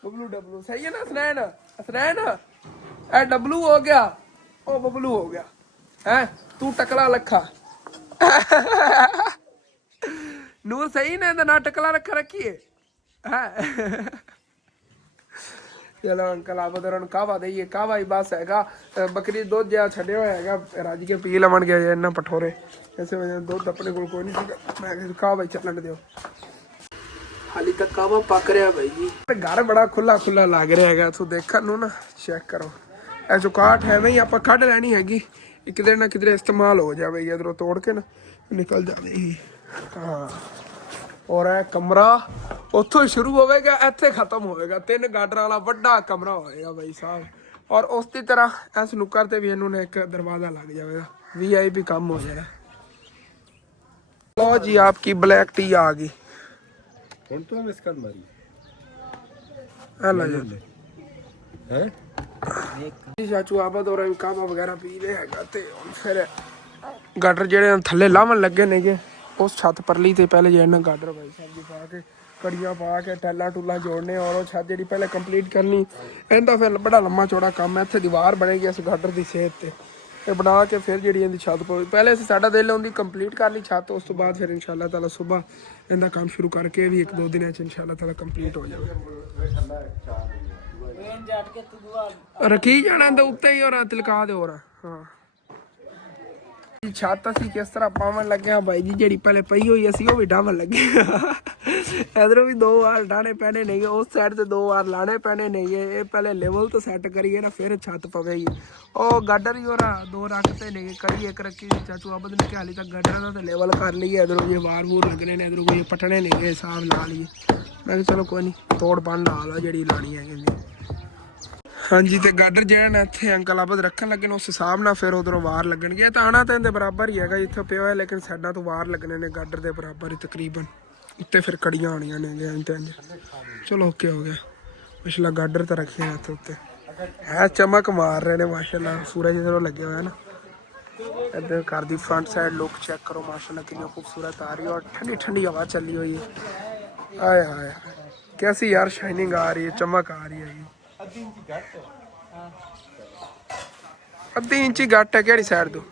बबलू डबलू सही है ना। हसनैन हसनैन ए डबलू हो गया, ओ बबलू हो गया है, तू टकला लखा नूर सही ने ना टकला रखा रखिए है। चलो अंकल आप उधर कावा दईए, कावा ही बस हैगा। बकरी दुध जहा छड्या होया हैगा, रज के पी लवन गया इन्ना पठोरे, इस वजह दुध अपने को कोई नहीं सीगा, मैं कावा ही चलन दियो। हाली तक कावा पक रहा भाई जी। घर बड़ा खुला खुला लग रहा है, तू देखन नू ना चेक करो। ए जो काठ है वही आप कढ़ लैनी हैगी, किधरे ना किधरे इस्तेमाल हो जाएगी, इधरों तोड़ के ना निकल जाएगी। हाँ और यह कमरा उतों शुरू होगा, इत्थे खत्म होएगा। 3 गाडर वाला बड़ा कमरा होएगा भाई साहब। और उस दी तरह इस नुक्कर ते भी इन्होंने एक दरवाजा लग जाएगा, VIP काम हो जाएगा। लो जी आपकी ब्लैक टी आ गई। तो मिस कर मारी हेलो जी हैं जी चाचू आबद और कावा वगैरह पी ले हैगा, ते फिर गाडर जेडे थल्ले लावन लगे ने उस छत परली ते पहले जे ना गाडर भाई साहब जी पा के कड़ियां पा के टैला टूला जोड़ने, और वो छत जी पहले कंप्लीट करनी। इनका फिर बड़ा लम्मा चौड़ा काम है। इत्थे दीवार बनेगी इस गाडर की सेहत ते, ये बना के फिर जी इनकी छत पवे। पहले असीं साडा दिल उनकी कंप्लीट कर ली छत, उस तो बाद फिर इंशाअल्लाह ताला सुबह इनका काम शुरू करके भी 1-2 दिन इंशाअल्लाह ताला कंप्लीट हो जाए। रखी जाना तो उत्ते ही और तिलका दे और हाँ छत असीं किस तरह पावन लगे हाँ भाई जी। जी पहले पई हुई असीं वो भी डावन लगे इधरों भी 2 बार डाने पैने नहीं, उस साइड से 2 बार लाने पैने नहीं। ये पहले लेवल तो सैट करिए ना, फिर छत पवेगी। ओ गाडर ही और 2 रखते नहीं, कड़ी 1 रखी चाचू आबद ने हाली तक गाडर का तो लेवल कर लिए। इधरों ये वार वूर लगने ने, इधरों कोई पटने नहीं गए, हिसाब ला लिए। मैं चलो कोई नहीं तोड़ पान ला लो जी लानी है। हाँ जी तो गाडर जो ना इतने अंकल आबद रखन लगे उस हिसाब ना, फिर उधरों वार लगन गए। तो आना तो इनके बराबर ही है जितों पियो है, लेकिन साइडा तो वार लगने ने गाडर के बराबर ही तकरीबन। उत्ते फिर कड़ियाँ आनियां ने इंज। चलो ओके हो गया। ਪਿਛਲਾ ਗਾਡਰ ਤਾਂ ਰੱਖਿਆ ਇੱਥੇ ਉੱਤੇ ਹੈ, ਚਮਕ ਮਾਰ ਰਹੇ ਨੇ ਮਾਸ਼ਾਅੱਲਾ, ਸੂਰਜ ਜਦੋਂ ਲੱਗਿਆ ਹੋਇਆ ਨਾ। ਇੱਧਰ ਘਰ ਦੀ ਫਰੰਟ ਸਾਈਡ ਲੁੱਕ ਚੈੱਕ ਕਰੋ ਮਾਸ਼ਾਅੱਲਾ, ਕਿੰਨੀ ਖੂਬਸੂਰਤ ਆ ਰਹੀ ਹੈ, ਔਰ ਠੰਡੀ ਠੰਡੀ ਹਵਾ ਚੱਲੀ ਹੋਈ ਹੈ। ਆਏ ਹਾਏ कैसी यार शाइनिंग आ रही है, चमक आ रही है। अद्धी इंची घट है केड़ी साइड तो?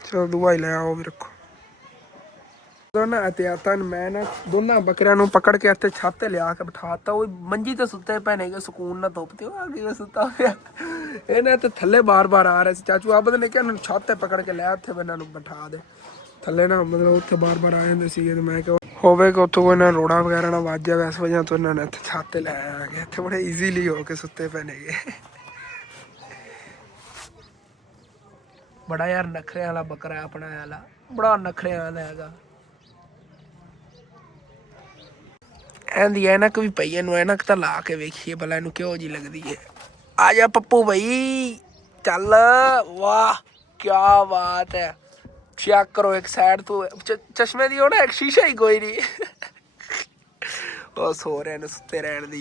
चलो दुआ ही ले आओ भी रखो। दोनों एहतियातन मैं ना दोनों बकरियां नूं पकड़ के इत्थे छत ते लिया के बिठाता, वो मंजी ते सुत्ते पैने के सुकून ना धुप ते आगे सुता पिया। इन्हें ते थल्ले बार बार आ रहे सी। चाचू आबद ने कहा छत ते पकड़ के लिया, इत्थे इन्हां नूं बिठा दे थल्ले ना, मतलब उत्थे बार बार आ जांदे सी। ते मैं कहा होवेगा उत्थों कोई ना रोड़ा वगैरह ना वज जाए, इस वजह तो इन्होंने इत्थे छत ते लै आ गए, इत्थे बड़े ईजीली हो के सुत्ते पैने गए। बड़ा यार नखरे वाला बकरा है अपना वाला, बड़ा नखरे वाला हैगा। एंदी ऐनक भी पई, इनू ऐनक तो ला के वेखिए भला इनू क्यों जी लगदी है। आ जा पप्पू भाई चल, वाह क्या बात है। चेक करो एक साइड तो चश्मे दी होना, एक शीशा ही कोई नहीं। सो रहे ने सुते रहन दी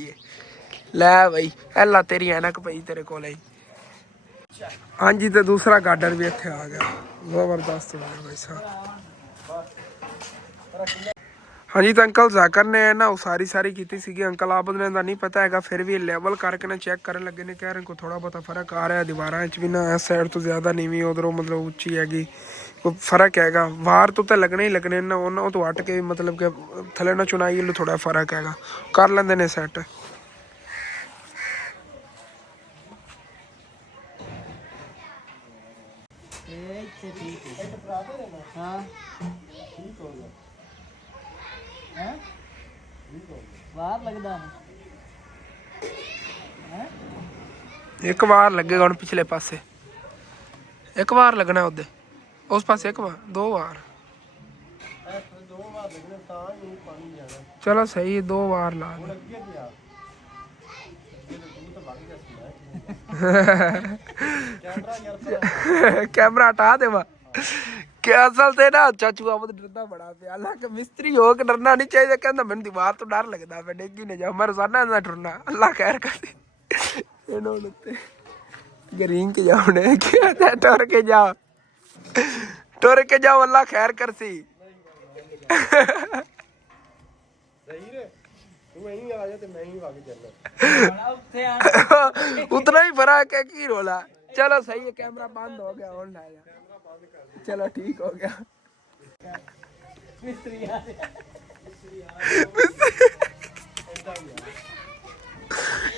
लै बई, एला तेरी ऐनक पई तेरे कोल ही। हाँ जी, तो दूसरा गार्डन भी इत्थे आ गया, जबरदस्त हो गया भाई साहब। हाँ जी, तो अंकल जाकर ने ना उसारी सारी की सी, अंकल आबद ने नहीं पता है, फिर भी लेवल करके ना चेक करने लगे ने, कह रहे को थोड़ा बहुत फर्क आ रहा है दीवार भी ना, इस साइड तो ज़्यादा नीवी उधरों मतलब उच्ची हैगी, कोई फर्क हैगा। वार तो लगने ही लगने ना, उन्होंने तो हट के मतलब कि थले ना चुनाई थोड़ा फर्क हैगा, कर लेंदे ने सैट। एक बार लगेगा हम पिछले पासे, एक बार लगना उधर उस पासे, एक बार दो बार, चलो सही, दो बार ला कैमरा हटा दे वा। क्या असल ते ना चाचू आमद डरदा बड़ा पे, हालांकि मिस्त्री हो के डरना नहीं चाहिए, कहंदा मैनू दीवार तो डर लगदा, मैं डेगी ने जा मैं रोजाना ना डरना, अल्लाह खैर कर दे। इन्होंने ते गरीन के जाओ ने क्या टुर के जाओ, टुर के जाओ, अल्लाह खैर कर सी। उतना ही फर्क है की रोला। चलो सही है, कैमरा बंद हो गया, और लाया चलो ठीक हो गया।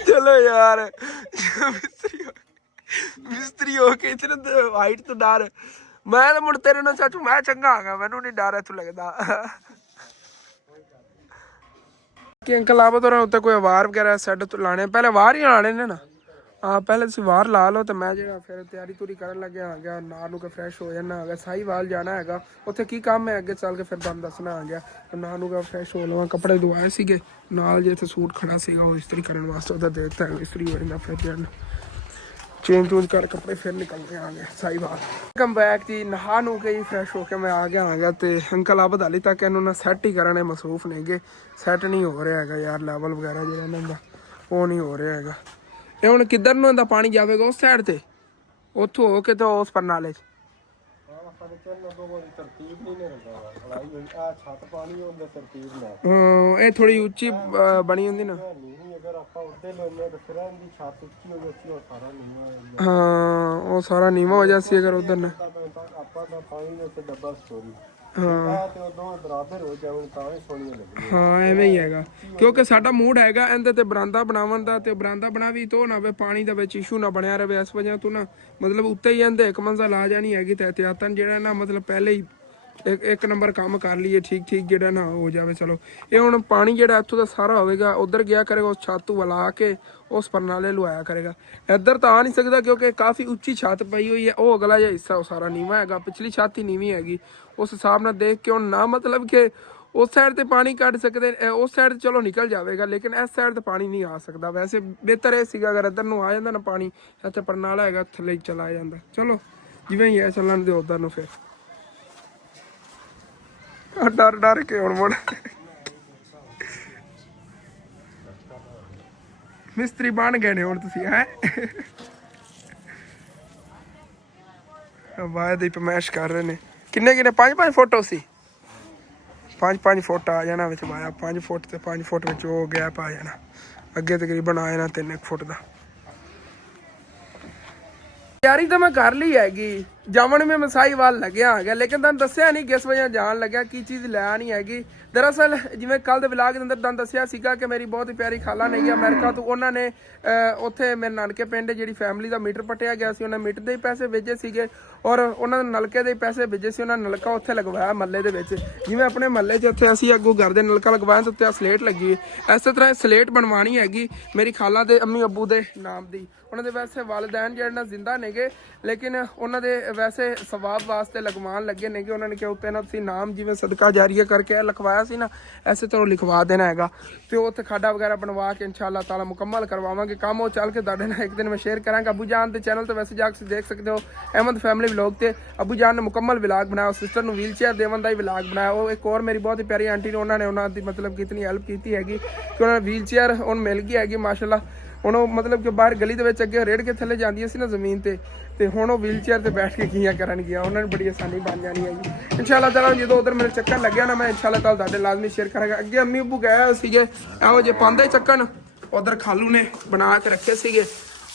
चलो यार मिस्त्री हो के इतने हाइट तो डर, मैं तो मुड़ तेरे ना चाचू मैं चंगा आ गया, मैनू नहीं डर इथों लगदा कि अंकल आप तो उत्ते कोई वार वगैरह सैट तो लाने, पहले वार ही लाने ने ना। हाँ पहले तुम वार ला लो, तो मैं जो फिर तैयारी तुरी करन लगे आ गया, ना नू के फ्रैश हो जाना आ गया। साहीवाल जाना है, उत्थे की काम है अगे चल के फिर तुहानू दसना आ गया। ना नू का फ्रैश हो लवां, कपड़े धुआए सीगे नाल जे इत्थे सूट खड़ा सीगा वो इस्त्री करन वास्ते, उधर दे दित्ता है इस्त्री हो जांदा, फिर जन चेंज चूंज कर कपड़े फिर निकल के आ गए साहीवाल। कम बैक जी, नहा नू के ही फ्रैश होके मैं आ गया तो अंकल आप हाली तक इन्हों ना सैट ही करने मसरूफ ने गे, सैट नहीं हो रहा है यार, लेवल वगैरह जो इन्हों वो नहीं हो रहा है। ये हुण किधर नूं इहदा पानी जावेगा, उस साइड ते उत्थों हो के तो उस परनाले च ਇਹ ਥੋੜੀ ਉੱਚੀ ਬਣੀ ਹੁੰਦੀ ਨਾ, ਹਾਂ ਉਹ ਸਾਰਾ ਨੀਵਾਂ ਹੋ ਜਾਸੀ ਅਗਰ ਉਧਰ ਨਾ, ਹਾਂ ਐਵੇਂ ਹੀ ਹੈਗਾ, ਕਿਉਂਕਿ ਸਾਡਾ ਮੂਡ ਹੈਗਾ ਇਹਦੇ ਤੇ ਬਰਾਂਦਾ ਬਣਾਉਣ ਦਾ, ਤੇ ਬਰਾਂਦਾ ਬਣਾ ਵੀ ਤੋ ਨਾ ਵੇ ਪਾਣੀ ਦੇ ਵਿੱਚ ਇਸ਼ੂ ਨਾ ਬਣਿਆ ਰਵੇ, ਇਸ ਵਜ੍ਹਾ ਤੋਂ ਨਾ ਮਤਲਬ ਉੱਤੇ ਹੀ ਇਹਦੇ ਇੱਕ ਮੰਜ਼ਲ ਆ ਜਾਣੀ ਹੈਗੀ, ਤੇ ਇਹਤਿਆਤਨ ਜਿਹੜਾ ਨਾ ਮਤਲਬ ਪਹਿਲੇ ਹੀ ਇੱਕ ਨੰਬਰ ਕੰਮ ਕਰ ਲਈਏ ਠੀਕ ਠੀਕ ਜਿਹੜਾ ਨਾ ਹੋ ਜਾਵੇ। ਚਲੋ ਇਹ ਹੁਣ ਪਾਣੀ ਜਿਹੜਾ ਇੱਥੋਂ ਦਾ ਸਾਰਾ ਹੋਵੇਗਾ ਉਧਰ ਗਿਆ ਕਰੇਗਾ, ਉਸ ਛੱਤ ਤੋਂ ਵਲਾ ਕੇ ਉਸ ਪਰਨਾਲੇ ਲੁਆਇਆ ਕਰੇਗਾ। ਇੱਧਰ ਤਾਂ ਆ ਨਹੀਂ ਸਕਦਾ ਕਿਉਂਕਿ ਕਾਫੀ ਉੱਚੀ ਛੱਤ ਪਈ ਹੋਈ ਹੈ, ਉਹ ਅਗਲਾ ਜਿਹਾ ਹਿੱਸਾ ਉਹ ਸਾਰਾ ਨੀਵਾਂ ਹੈਗਾ, ਪਿਛਲੀ ਛੱਤ ਹੀ ਨੀਵੀਂ ਹੈਗੀ। ਉਸ ਹਿਸਾਬ ਨਾਲ ਦੇਖ ਕੇ ਹੁਣ ਨਾ ਮਤਲਬ ਕਿ ਉਸ ਸਾਈਡ ਤੇ ਪਾਣੀ ਕੱਢ ਸਕਦੇ, ਉਸ ਸਾਈਡ ਤੇ ਚਲੋ ਨਿਕਲ ਜਾਵੇਗਾ, ਲੇਕਿਨ ਇਸ ਸਾਈਡ ਤੇ ਪਾਣੀ ਨਹੀਂ ਆ ਸਕਦਾ। ਵੈਸੇ ਬਿਹਤਰ ਇਹ ਸੀਗਾ ਅਗਰ ਇੱਧਰ ਨੂੰ ਆ ਜਾਂਦਾ ਨਾ ਪਾਣੀ, ਇੱਥੇ ਪਰਨਾਲਾ ਹੈਗਾ ਥੱਲੇ ਚਲਾ ਜਾਂਦਾ। ਚਲੋ ਜਿਵੇਂ ਹੀ ਹੈ ਚੱਲਣ ਦੇ ਉੱਧਰ ਨੂੰ, ਫਿਰ ਡਰ ਡਰ ਕੇ ਹੁਣ ਮੁੜ ਮਿਸਤਰੀ ਬਣ ਗਏ ਨੇ ਹੁਣ ਤੁਸੀਂ ਹੈ ਬਾਅਦ ਦੀ ਪਮੈਸ਼ ਕਰ ਰਹੇ ਨੇ ਕਿੰਨੇ 5 ਫੁੱਟ ਸੀ 5 ਫੁੱਟ ਆ ਜਾਣਾ ਵਿੱਚ ਪਾਇਆ 5 ਫੁੱਟ ਤੇ 5 ਫੁੱਟ ਵਿੱਚ ਉਹ ਗੈਪ ਆ ਜਾਣਾ ਅੱਗੇ ਤਕਰੀਬਨ ਆ ਜਾਣਾ 3 ਫੁੱਟ ਦਾ ਤਿਆਰੀ ਤਾਂ ਮੈਂ ਕਰ ਲਈ ਹੈਗੀ ਜਾਵਣ ਮੈਂ ਮਸਾਈ ਵੱਲ ਲੱਗਿਆ ਹੈਗਾ ਲੇਕਿਨ ਤੁਹਾਨੂੰ ਦੱਸਿਆ ਨਹੀਂ ਕਿਸ ਵਜ੍ਹਾ ਜਾਣ ਲੱਗਿਆ ਕੀ ਚੀਜ਼ ਲਿਆ ਨਹੀਂ ਹੈਗੀ ਦਰਅਸਲ ਜਿਵੇਂ ਕੱਲ ਦੇ ਵਲਾਗ ਦੇ ਅੰਦਰ ਤੁਹਾਨੂੰ ਦੱਸਿਆ ਸੀਗਾ ਕਿ ਮੇਰੀ ਬਹੁਤ ਹੀ ਪਿਆਰੀ ਖਾਲਾ ਨਹੀਂ ਅਮਰੀਕਾ ਤੋਂ ਉਹਨਾਂ ਨੇ ਉੱਥੇ ਮੇਰੇ ਨਾਨਕੇ ਪਿੰਡ ਜਿਹੜੀ ਫੈਮਿਲੀ ਦਾ ਮੀਟਰ ਪੱਟਿਆ ਗਿਆ ਸੀ ਉਹਨਾਂ ਮੀਟਰ ਦੇ ਪੈਸੇ ਭੇਜੇ ਸੀਗੇ ਔਰ ਉਹਨਾਂ ਦੇ ਨਲਕੇ ਦੇ ਪੈਸੇ ਭੇਜੇ ਸੀ ਉਹਨਾਂ ਨਲਕਾ ਉੱਥੇ ਲਗਵਾਇਆ ਮਹੱਲੇ ਦੇ ਵਿੱਚ ਜਿਵੇਂ ਆਪਣੇ ਮਹੱਲੇ 'ਚ ਉੱਥੇ ਅਸੀਂ ਅੱਗੋਂ ਘਰ ਦੇ ਨਲਕਾ ਲਗਵਾਇਆ ਤੇ ਉੱਤੇ ਸਲੇਟ ਲੱਗੀ ਇਸੇ ਤਰ੍ਹਾਂ ਸਲੇਟ ਬਣਵਾਉਣੀ ਹੈਗੀ ਮੇਰੀ ਖਾਲਾ ਦੇ ਅੰਮੀ ਅੱਬੂ ਦੇ ਨਾਮ ਦੀ ਉਹਨਾਂ ਦੇ ਵੈਸੇ ਵਾਲਿदैन ਜਿਹੜੇ ਨਾ ਜ਼ਿੰਦਾ ਨੇਗੇ ਲੇਕਿਨ ਉਹਨਾਂ ਦੇ ਵੈਸੇ ਸਵਾਬ ਵਾਸਤੇ ਲਗਵਾਉਣ ਲੱਗੇ ਨੇਗੇ ਉਹਨਾਂ ਨੇ ਕਿਹਾ ਉੱਤੇ ਨਾ ਤੁਸੀਂ ਨਾਮ ਜਿਵੇਂ ਸਦਕਾ ਜਾਰੀਆ ਕਰਕੇ ਲਿਖਵਾਇਆ ਸੀ ਨਾ ਐਸੇ ਤਰ੍ਹਾਂ ਲਿਖਵਾ ਦੇਣਾ ਹੈਗਾ ਤੇ ਉੱਥੇ ਖਾਡਾ ਵਗੈਰਾ ਬਣਵਾ ਕੇ ਇਨਸ਼ਾਅੱਲਾ ਤਾਲਾ ਮੁਕੰਮਲ ਕਰਵਾਵਾਂਗੇ ਕੰਮ ਉਹ ਚੱਲ ਕੇ ਤੁਹਾਡੇ ਨਾਲ ਇੱਕ ਦਿਨ ਮੈਂ ਸ਼ੇਅਰ ਕਰਾਂਗਾ ਅਬੂ ਜਾਨ ਦੇ ਚੈਨਲ ਤੇ ਵੈਸੇ ਜਾ ਕੇ ਦੇਖ ਸਕਦੇ ਹੋ ਅਹਿਮਦ ਫੈਮਿਲੀ ਵਲੌਗ ਤੇ ਅਬੂ ਜਾਨ ਨੇ ਮੁਕੰਮਲ ਵਲੌਗ ਬਣਾਇਆ ਸਿਸਟਰ ਨੂੰ ਵੀਲ ਚੇਅਰ ਦੇਵਨ ਦਾ ਹੀ ਵਲੌਗ ਬਣਾਇਆ ਉਹ ਇੱਕ ਹੋਰ ਮੇਰੀ ਬਹੁਤ ਹੀ ਪਿਆਰੀ ਆਂਟੀ ਨੇ ਉਹਨਾਂ ਦੀ ਮਤਲਬ ਕਿਤਨੀ ਹੈਲਪ ਕੀਤੀ ਹੈਗੀ ਕਿ ਉਹਨਾਂ ਨੂੰ ਵੀਲ ਚੇਅਰ ਹੁਣ ਮਿਲ ਗਈ ਹੈਗੀ ਮਾਸ਼ਾਅੱਲਾ ਹੁਣ ਉਹ ਮਤਲਬ ਕਿ ਬਾਹਰ ਗਲੀ ਦੇ ਵਿੱਚ ਅੱਗੇ ਰੇੜ ਕੇ ਥੱਲੇ ਜਾਂਦੀਆਂ ਸੀ ਨਾ ਜ਼ਮੀਨ ਤੇ ਹੁਣ ਉਹ ਵੀਲ ਚੇਅਰ ਤੇ ਬੈਠ ਕੇ ਕੀਆਂ ਕਰਨਗੀਆਂ ਉਹਨਾਂ ਨੂੰ ਬੜੀ ਆਸਾਨੀ ਬਣ ਜਾਣੀ ਹੈਗੀ ਇਨਸ਼ਾਅੱਲਾ ਤਾਲਾ ਜਦੋਂ ਉਧਰ ਮੇਰੇ ਚੱਕਰ ਲੱਗਿਆ ਨਾ ਮੈਂ ਇਨਸ਼ਾਅੱਲਾ ਤਾਲਾ ਤੁਹਾਡੇ ਲਾਜ਼ਮੀ ਸ਼ੇਅਰ ਕਰਾਂਗਾ ਅੱਗੇ ਅੰਮੀ ਅੱਬੂ ਗਏ ਸੀਗੇ ਇਹੋ ਜਿਹੇ ਪਾਂਦੇ ਚੱਕਣ ਉਧਰ ਖਾਲੂ ਨੇ ਬਣਾ ਕੇ ਰੱਖੇ ਸੀਗੇ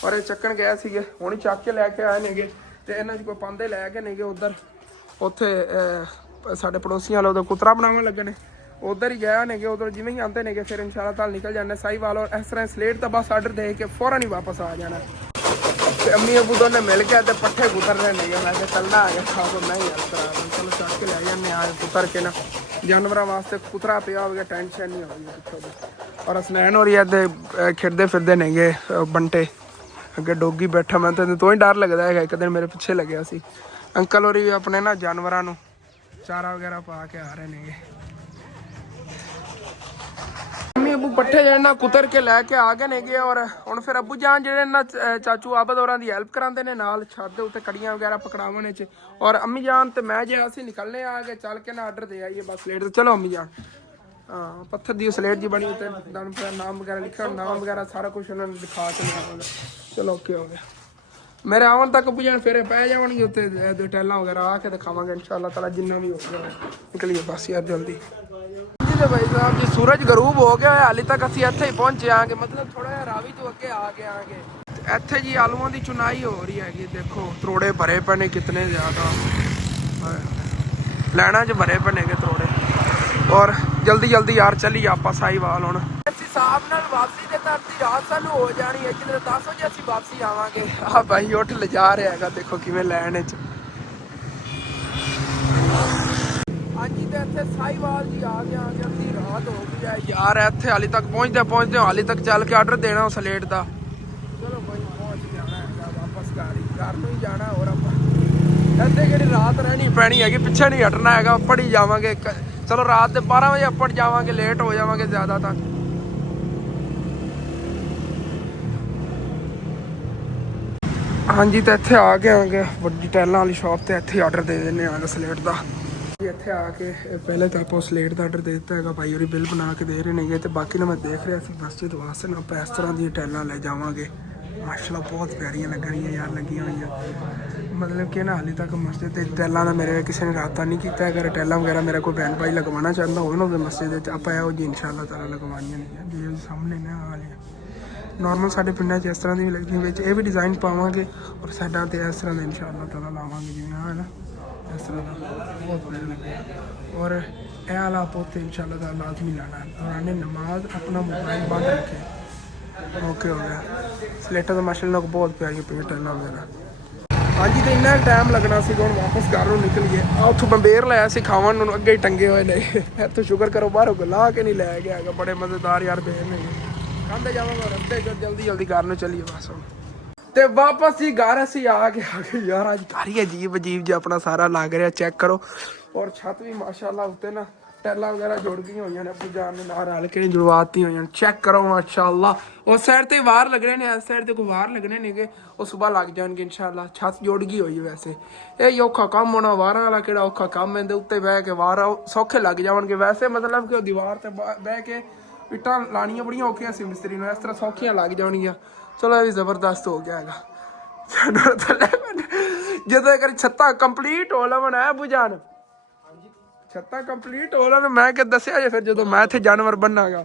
ਔਰ ਇਹ ਚੱਕਣ ਗਏ ਸੀਗੇ ਹੁਣ ਚੱਕ ਕੇ ਲੈ ਕੇ ਆਏ ਨੇਗੇ ਤੇ ਇਹਨਾਂ 'ਚ ਕੋਈ ਪਾਂਦੇ ਲੈ ਕੇ ਨੇਗੇ ਉਧਰ ਉੱਥੇ ਸਾਡੇ ਪੜੋਸੀਆਂ ਵਾਲੇ ਉਹਦਾ ਕੁਤਰਾ ਬਣਾਉਣ ਲੱਗੇ ਨੇ ਉਧਰ ਹੀ ਗਏ ਨੇਗੇ ਉਧਰ ਜਿਵੇਂ ਹੀ ਆਉਂਦੇ ਨੇਗੇ ਫਿਰ ਇਨਸ਼ਾਅੱਲਾ ਤਾਲਾ ਨਿਕਲ ਜਾਂਦੇ ਸਾਈਵਾਲ ਔਰ ਇਸ ਤਰ੍ਹਾਂ ਸਲੇਟ ਦਾ ਬਸ ਆਰਡਰ ਦੇ ਕੇ ਫੌਰਨ ਹੀ ਵਾਪਸ ਆ ਜਾਣਾ ਤੇ ਅੰਮੀ ਅੱਬੂ ਦੋਨੇ ਮਿਲ ਕੇ ਤੇ ਪੱਠੇ ਕੁਤਰ ਰਹੇ ਨੇਗੇ ਮੈਂ ਕਿਹਾ ਚੱਲਣਾ ਆ ਗਿਆ ਖਾਓ ਮੈਂ ਯਾਰ ਕਰਾ ਚਲੋ ਚੱਕ ਕੇ ਲੈ ਜਾਂਦੇ ਆ ਕੁਤਰ ਕੇ ਨਾ ਜਾਨਵਰਾਂ ਵਾਸਤੇ ਕੁਤਰਾ ਪਿਆ ਹੋਵੇਗਾ ਟੈਨਸ਼ਨ ਨਹੀਂ ਹੋਵੇਗੀ ਪਿੱਛੋਂ ਦੀ ਔਰ ਅਸਨੈਨ ਹੋਰੀ ਇੱਥੇ ਖੇਡਦੇ ਫਿਰਦੇ ਨੇਗੇ ਬੰਟੇ ਅੱਗੇ ਡੋਗੀ ਬੈਠਾ ਮੈਂ ਤਾਂ ਹੀ ਡਰ ਲੱਗਦਾ ਹੈਗਾ ਇੱਕ ਦਿਨ ਮੇਰੇ ਪਿੱਛੇ ਲੱਗਿਆ ਸੀ ਅੰਕਲ ਹੋਰੀ ਆਪਣੇ ਨਾ ਜਾਨਵਰਾਂ ਨੂੰ ਚਾਰਾ ਵਗੈਰਾ ਪਾ ਕੇ ਆ ਰਹੇ ਨੇਗੇ ਅੰਮੀ ਅੱਬੂ ਪੱਠੇ ਜਿਹੜੇ ਨਾ ਕੁਤਰ ਕੇ ਲੈ ਕੇ ਆ ਗਏ ਨੇਗੇ ਔਰ ਹੁਣ ਫਿਰ ਅੱਬੂ ਜਾਨ ਜਿਹੜੇ ਨਾ ਚਾਚੂ ਆਬਦ ਹੋਰਾਂ ਦੀ ਹੈਲਪ ਕਰਾਉਂਦੇ ਨੇ ਨਾਲ ਛੱਤ ਦੇ ਉੱਤੇ ਕੜੀਆਂ ਵਗੈਰਾ ਪਕੜਾਉਣ ਵਿੱਚ ਔਰ ਅੰਮੀ ਜਾਨ ਤੇ ਮੈਂ ਜੇ ਅਸੀਂ ਨਿਕਲਨੇ ਆ ਕੇ ਚੱਲ ਕੇ ਨਾ ਆਰਡਰ ਦੇ ਆਈਏ ਬਸ ਸਲੇਟ ਤੇ ਚਲੋ ਅੰਮੀ ਜਾਨ ਹਾਂ ਪੱਥਰ ਦੀ ਸਲੇਟ ਜੀ ਬਣੀ ਉੱਤੇ ਨਾਮ ਵਗੈਰਾ ਲਿਖਿਆ ਨਾਮ ਵਗੈਰਾ ਸਾਰਾ ਕੁਝ ਉਹਨਾਂ ਨੇ ਦਿਖਾ ਕੇ ਲਿਆਵਾਂਗੇ ਚਲੋ ਓਕੇ ਹੋ ਗਿਆ ਮੇਰੇ ਆਉਣ ਤੱਕ ਅੱਬੂ ਜਾਨ ਫੇਰੇ ਪੈ ਜਾਵਣਗੇ ਉੱਤੇ ਟੈਲਾਂ ਵਗੈਰਾ ਆ ਕੇ ਦਿਖਾਵਾਂਗੇ ਇਨਸ਼ਾਅੱਲਾ ਤਾਲਾ ਜਿੰਨਾ ਵੀ ਹੋ ਗਿਆ ਨਿਕਲੀਏ ਬਸ ਯਾਰ ਜਲਦੀ ਭਾਈ ਸਾਹਿਬ ਜੀ ਸੂਰਜ ਗਰੂਬ ਹੋ ਗਿਆ ਹਾਲੇ ਤੱਕ ਅਸੀਂ ਇੱਥੇ ਹੀ ਪਹੁੰਚੇ ਆਂਗੇ ਮਤਲਬ ਥੋੜਾ ਜਿਹਾ ਰਾਵੀ ਤੋਂ ਅੱਗੇ ਆ ਕੇ ਆਂਗੇ ਇੱਥੇ ਜੀ ਆਲੂਆਂ ਦੀ ਚੁਨਾਈ ਹੋ ਰਹੀ ਹੈਗੀ ਦੇਖੋ ਤਰੋੜੇ ਭਰੇ ਪਏ ਨੇ ਕਿਤਨੇ ਜ਼ਿਆਦਾ ਲੈਣਾ 'ਚ ਭਰੇ ਪਏ ਨੇਗੇ ਤਰੋੜੇ ਔਰ ਜਲਦੀ ਯਾਰ ਚੱਲੀ ਆਪਾਂ ਸਾਈਵਾਲ ਹੁਣ ਅਸੀਂ ਹਿਸਾਬ ਨਾਲ ਵਾਪਸੀ ਦੇ ਤਾਂ ਅੱਧੀ ਰਾਤ ਸਾਨੂੰ ਹੋ ਜਾਣੀ ਹੈ ਕਿਤੇ 10 ਵਜੇ ਅਸੀਂ ਵਾਪਸੀ ਆਵਾਂਗੇ ਆਹ ਭਾਈ ਉੱਠ ਲਿਜਾ ਰਿਹਾ ਹੈਗਾ ਦੇਖੋ ਕਿਵੇਂ ਲੈਣ 'ਚ ਹਾਂਜੀ ਤੇ ਇੱਥੇ ਸਾਈਵਾਲ ਜੀ ਆ ਗਿਆ ਅੱਧੀ ਰਾਤ ਹੋ ਗਈ ਹੈ ਯਾਰ ਇੱਥੇ ਹਾਲੇ ਤੱਕ ਪਹੁੰਚਦੇ ਹਾਲੇ ਤੱਕ ਚੱਲ ਕੇ ਆਰਡਰ ਦੇਣਾ ਉਸ ਸਲੇਟ ਦਾ ਚਲੋ ਭਾਈ ਪਹੁੰਚ ਜਾਣਾ ਹੈਗਾ ਵਾਪਸ ਘਰ ਨੂੰ ਹੀ ਜਾਣਾ ਹੋਰ ਆਪਾਂ ਇੱਥੇ ਕਿਹੜੀ ਰਾਤ ਰਹਿਣੀ ਪੈਣੀ ਹੈਗੀ ਪਿੱਛੇ ਨਹੀਂ ਹਟਣਾ ਹੈਗਾ ਉੱਪਰ ਹੀ ਜਾਵਾਂਗੇ ਚਲੋ ਰਾਤ ਦੇ 12 ਵਜੇ ਉੱਪਰ ਜਾਵਾਂਗੇ ਲੇਟ ਹੋ ਜਾਵਾਂਗੇ ਜ਼ਿਆਦਾ ਤਾਂ ਹਾਂਜੀ ਤੇ ਇੱਥੇ ਆ ਕੇ ਆਂਗੇ ਵੱਡੀ ਟੈਲਾਂ ਵਾਲੀ ਸ਼ਾਪ ਤੇ ਇੱਥੇ ਆਰਡਰ ਦੇ ਦਿੰਦੇ ਆਂਗੇ ਸਲੇਟ ਦਾ ਇੱਥੇ ਆ ਕੇ ਪਹਿਲੇ ਤਾਂ ਆਪਾਂ ਸਲੇਟ ਦਾ ਆਰਡਰ ਦੇ ਦਿੱਤਾ ਹੈਗਾ ਭਾਈ ਹੋਰੀ ਬਿੱਲ ਬਣਾ ਕੇ ਦੇ ਰਹੇ ਨੇਗੇ ਤੇ ਬਾਕੀ ਨਾ ਮੈਂ ਦੇਖ ਰਿਹਾ ਸੀ ਮਸਜਿਦ ਵਾਸਤੇ ਨਾ ਆਪਾਂ ਇਸ ਤਰ੍ਹਾਂ ਦੀਆਂ ਟੈਲਾਂ ਲੈ ਜਾਵਾਂਗੇ ਮਾਸ਼ਾਅੱਲਾ ਬਹੁਤ ਪਿਆਰੀਆਂ ਲੱਗਣੀਆਂ ਯਾਰ ਲੱਗੀਆਂ ਹੋਈਆਂ ਮਤਲਬ ਕਿ ਨਾ ਹਾਲੇ ਤੱਕ ਮਸਜਿਦ ਤੇ ਟੈਲਾਂ ਦਾ ਮੇਰੇ ਕਿਸੇ ਨੇ ਰਾਬਤਾ ਨਹੀਂ ਕੀਤਾ ਅਗਰ ਟੈਲਾਂ ਵਗੈਰਾ ਮੇਰਾ ਕੋਈ ਭੈਣ ਭਾਈ ਲਗਵਾਉਣਾ ਚਾਹੁੰਦਾ ਹੋਵੇ ਨਾ ਉਹਦੇ ਮਸਜਿਦ ਵਿੱਚ ਆਪਾਂ ਇਹੋ ਜਿਹੀ ਇਨਸ਼ਾਅੱਲਾ ਤਾਲਾ ਲਗਵਾਉਣੀਆਂ ਨੇ ਜੇ ਸਾਹਮਣੇ ਨਾ ਵਾਲੀਆਂ ਨੋਰਮਲ ਸਾਡੇ ਪਿੰਡਾਂ 'ਚ ਇਸ ਤਰ੍ਹਾਂ ਦੀ ਲੱਗਦੀਆਂ ਵਿੱਚ ਇਹ ਵੀ ਡਿਜ਼ਾਈਨ ਪਾਵਾਂਗੇ ਔਰ ਸਾਡਾ ਤੇ ਇਸ ਤਰ੍ਹਾਂ ਦਾ ਇਨਸ਼ਾਅੱਲਾ ਤਾਲਾ ਲਾਵਾਂਗੇ ਜਿਵੇਂ ਆ ਨਾ ਇਸ ਤਰ੍ਹਾਂ ਦਾ ਬਹੁਤ ਵਧੀਆ ਲੱਗਿਆ ਔਰ ਇਹ ਵਾਲਾ ਪੋਤੇ ਇਨਸ਼ਾਅੱਲਾ ਤਾਲਾ ਲਾਜ਼ਮੀ ਲਾਣਾ ਔਰ ਇਹਨੇ ਨਮਾਜ਼ ਆਪਣਾ ਮੋਬਾਈਲ ਬੰਦ ਰੱਖੇ ਓਕੇ ਹੋ ਗਿਆ ਸਲੇਟਾਂ ਤਾਂ ਮਾਸ਼ਾਅੱਲਾ ਬਹੁਤ ਪਿਆਰੀਆਂ ਪਈਆਂ ਟੈਲਾਂ ਵਗੈਰਾ ਹਾਂਜੀ ਤੇ ਇੰਨਾ ਟਾਈਮ ਲੱਗਣਾ ਸੀ ਹੁਣ ਵਾਪਸ ਘਰ ਨੂੰ ਨਿਕਲੀਏ ਆ ਉੱਥੋਂ ਬੰਬੇਰ ਲਾਇਆ ਸੀ ਖਾਵਣ ਨੂੰ ਅੱਗੇ ਹੀ ਟੰਗੇ ਹੋਏ ਨੇ ਇੱਥੋਂ ਸ਼ੁਕਰ ਕਰੋ ਬਾਹਰੋਂ ਗਲਾ ਕੇ ਨਹੀਂ ਲੈ ਗਿਆ ਹੈਗਾ ਬੜੇ ਮਜ਼ੇਦਾਰ ਯਾਰ ਬੇਰ ਨੇ ਖਾਂਦੇ ਜਾਵਾਂਗੇ ਰਸਤੇ 'ਚ ਜਲਦੀ ਘਰ ਨੂੰ ਚੱਲੀਏ ਬਸ ਹੁਣ ਤੇ ਵਾਪਸ ਹੀ ਘਰ ਅਸੀਂ ਆ ਗਏ ਯਾਰ ਅੱਜ ਘਰ ਹੀ ਅਜੀਬ ਜਿਹਾ ਆਪਣਾ ਸਾਰਾ ਲੱਗ ਰਿਹਾ ਚੈੱਕ ਕਰੋ ਔਰ ਛੱਤ ਵੀ ਮਾਸ਼ਾਅੱਲਾ ਉੱਤੇ ਨਾ ਟੈਲਾਂ ਵਗੈਰਾ ਜੁੜ ਗਈਆਂ ਹੋਈਆਂ ਨੇ ਪੁਜਾਨ ਨੇ ਨਾਲ ਰਲ ਕੇ ਜੁੜਵਾਤੀ ਹੋਈਆਂ ਚੈੱਕ ਕਰੋ ਮਾਸ਼ਾਅੱਲਾ ਉਸ ਸਾਈਡ ਤੇ ਵਾਰ ਲੱਗਣੇ ਨੇ ਇਸ ਸਾਈਡ ਤੇ ਕੋਈ ਵਾਰ ਲੱਗਣੇ ਨੇਗੇ ਉਹ ਸਵੇਰ ਲੱਗ ਜਾਣਗੇ ਇਨਸ਼ਾਅੱਲਾ ਛੱਤ ਜੁੜ ਗਈ ਹੋਈ ਵੈਸੇ ਇਹ ਔਖਾ ਕੰਮ ਹੋਣਾ ਵਾਰਾਂ ਵਾਲਾ ਕਿਹੜਾ ਔਖਾ ਕੰਮ ਇਹਦੇ ਉੱਤੇ ਬਹਿ ਕੇ ਵਾਰ ਸੌਖੇ ਲੱਗ ਜਾਣਗੇ ਵੈਸੇ ਮਤਲਬ ਕਿ ਉਹ ਦੀਵਾਰ ਤੇ ਬਹਿ ਕੇ ਇੱਟਾਂ ਲਾਣੀਆਂ ਬੜੀਆਂ ਔਖੀਆਂ ਸੀ ਮਿਸਤਰੀ ਨੂੰ, ਇਸ ਤਰ੍ਹਾਂ ਸੌਖੀਆਂ ਲੱਗ ਜਾਣਗੀਆਂ। ਚਲੋ ਇਹ ਵੀ ਜ਼ਬਰਦਸਤ ਹੋ ਗਿਆ ਹੈਗਾ। ਜਦੋਂ ਇੱਕ ਛੱਤਾਂ ਕੰਪਲੀਟ ਹੋ ਲਵਣ ਹੈ ਬੁਝਾਨ, ਛੱਤਾਂ ਕੰਪਲੀਟ ਹੋ ਲੈਣ ਮੈਂ ਕਿ ਦੱਸਿਆ ਜੇ ਫਿਰ ਜਦੋਂ ਮੈਂ ਇੱਥੇ ਜਾਨਵਰ ਬੰਨਾਂਗਾ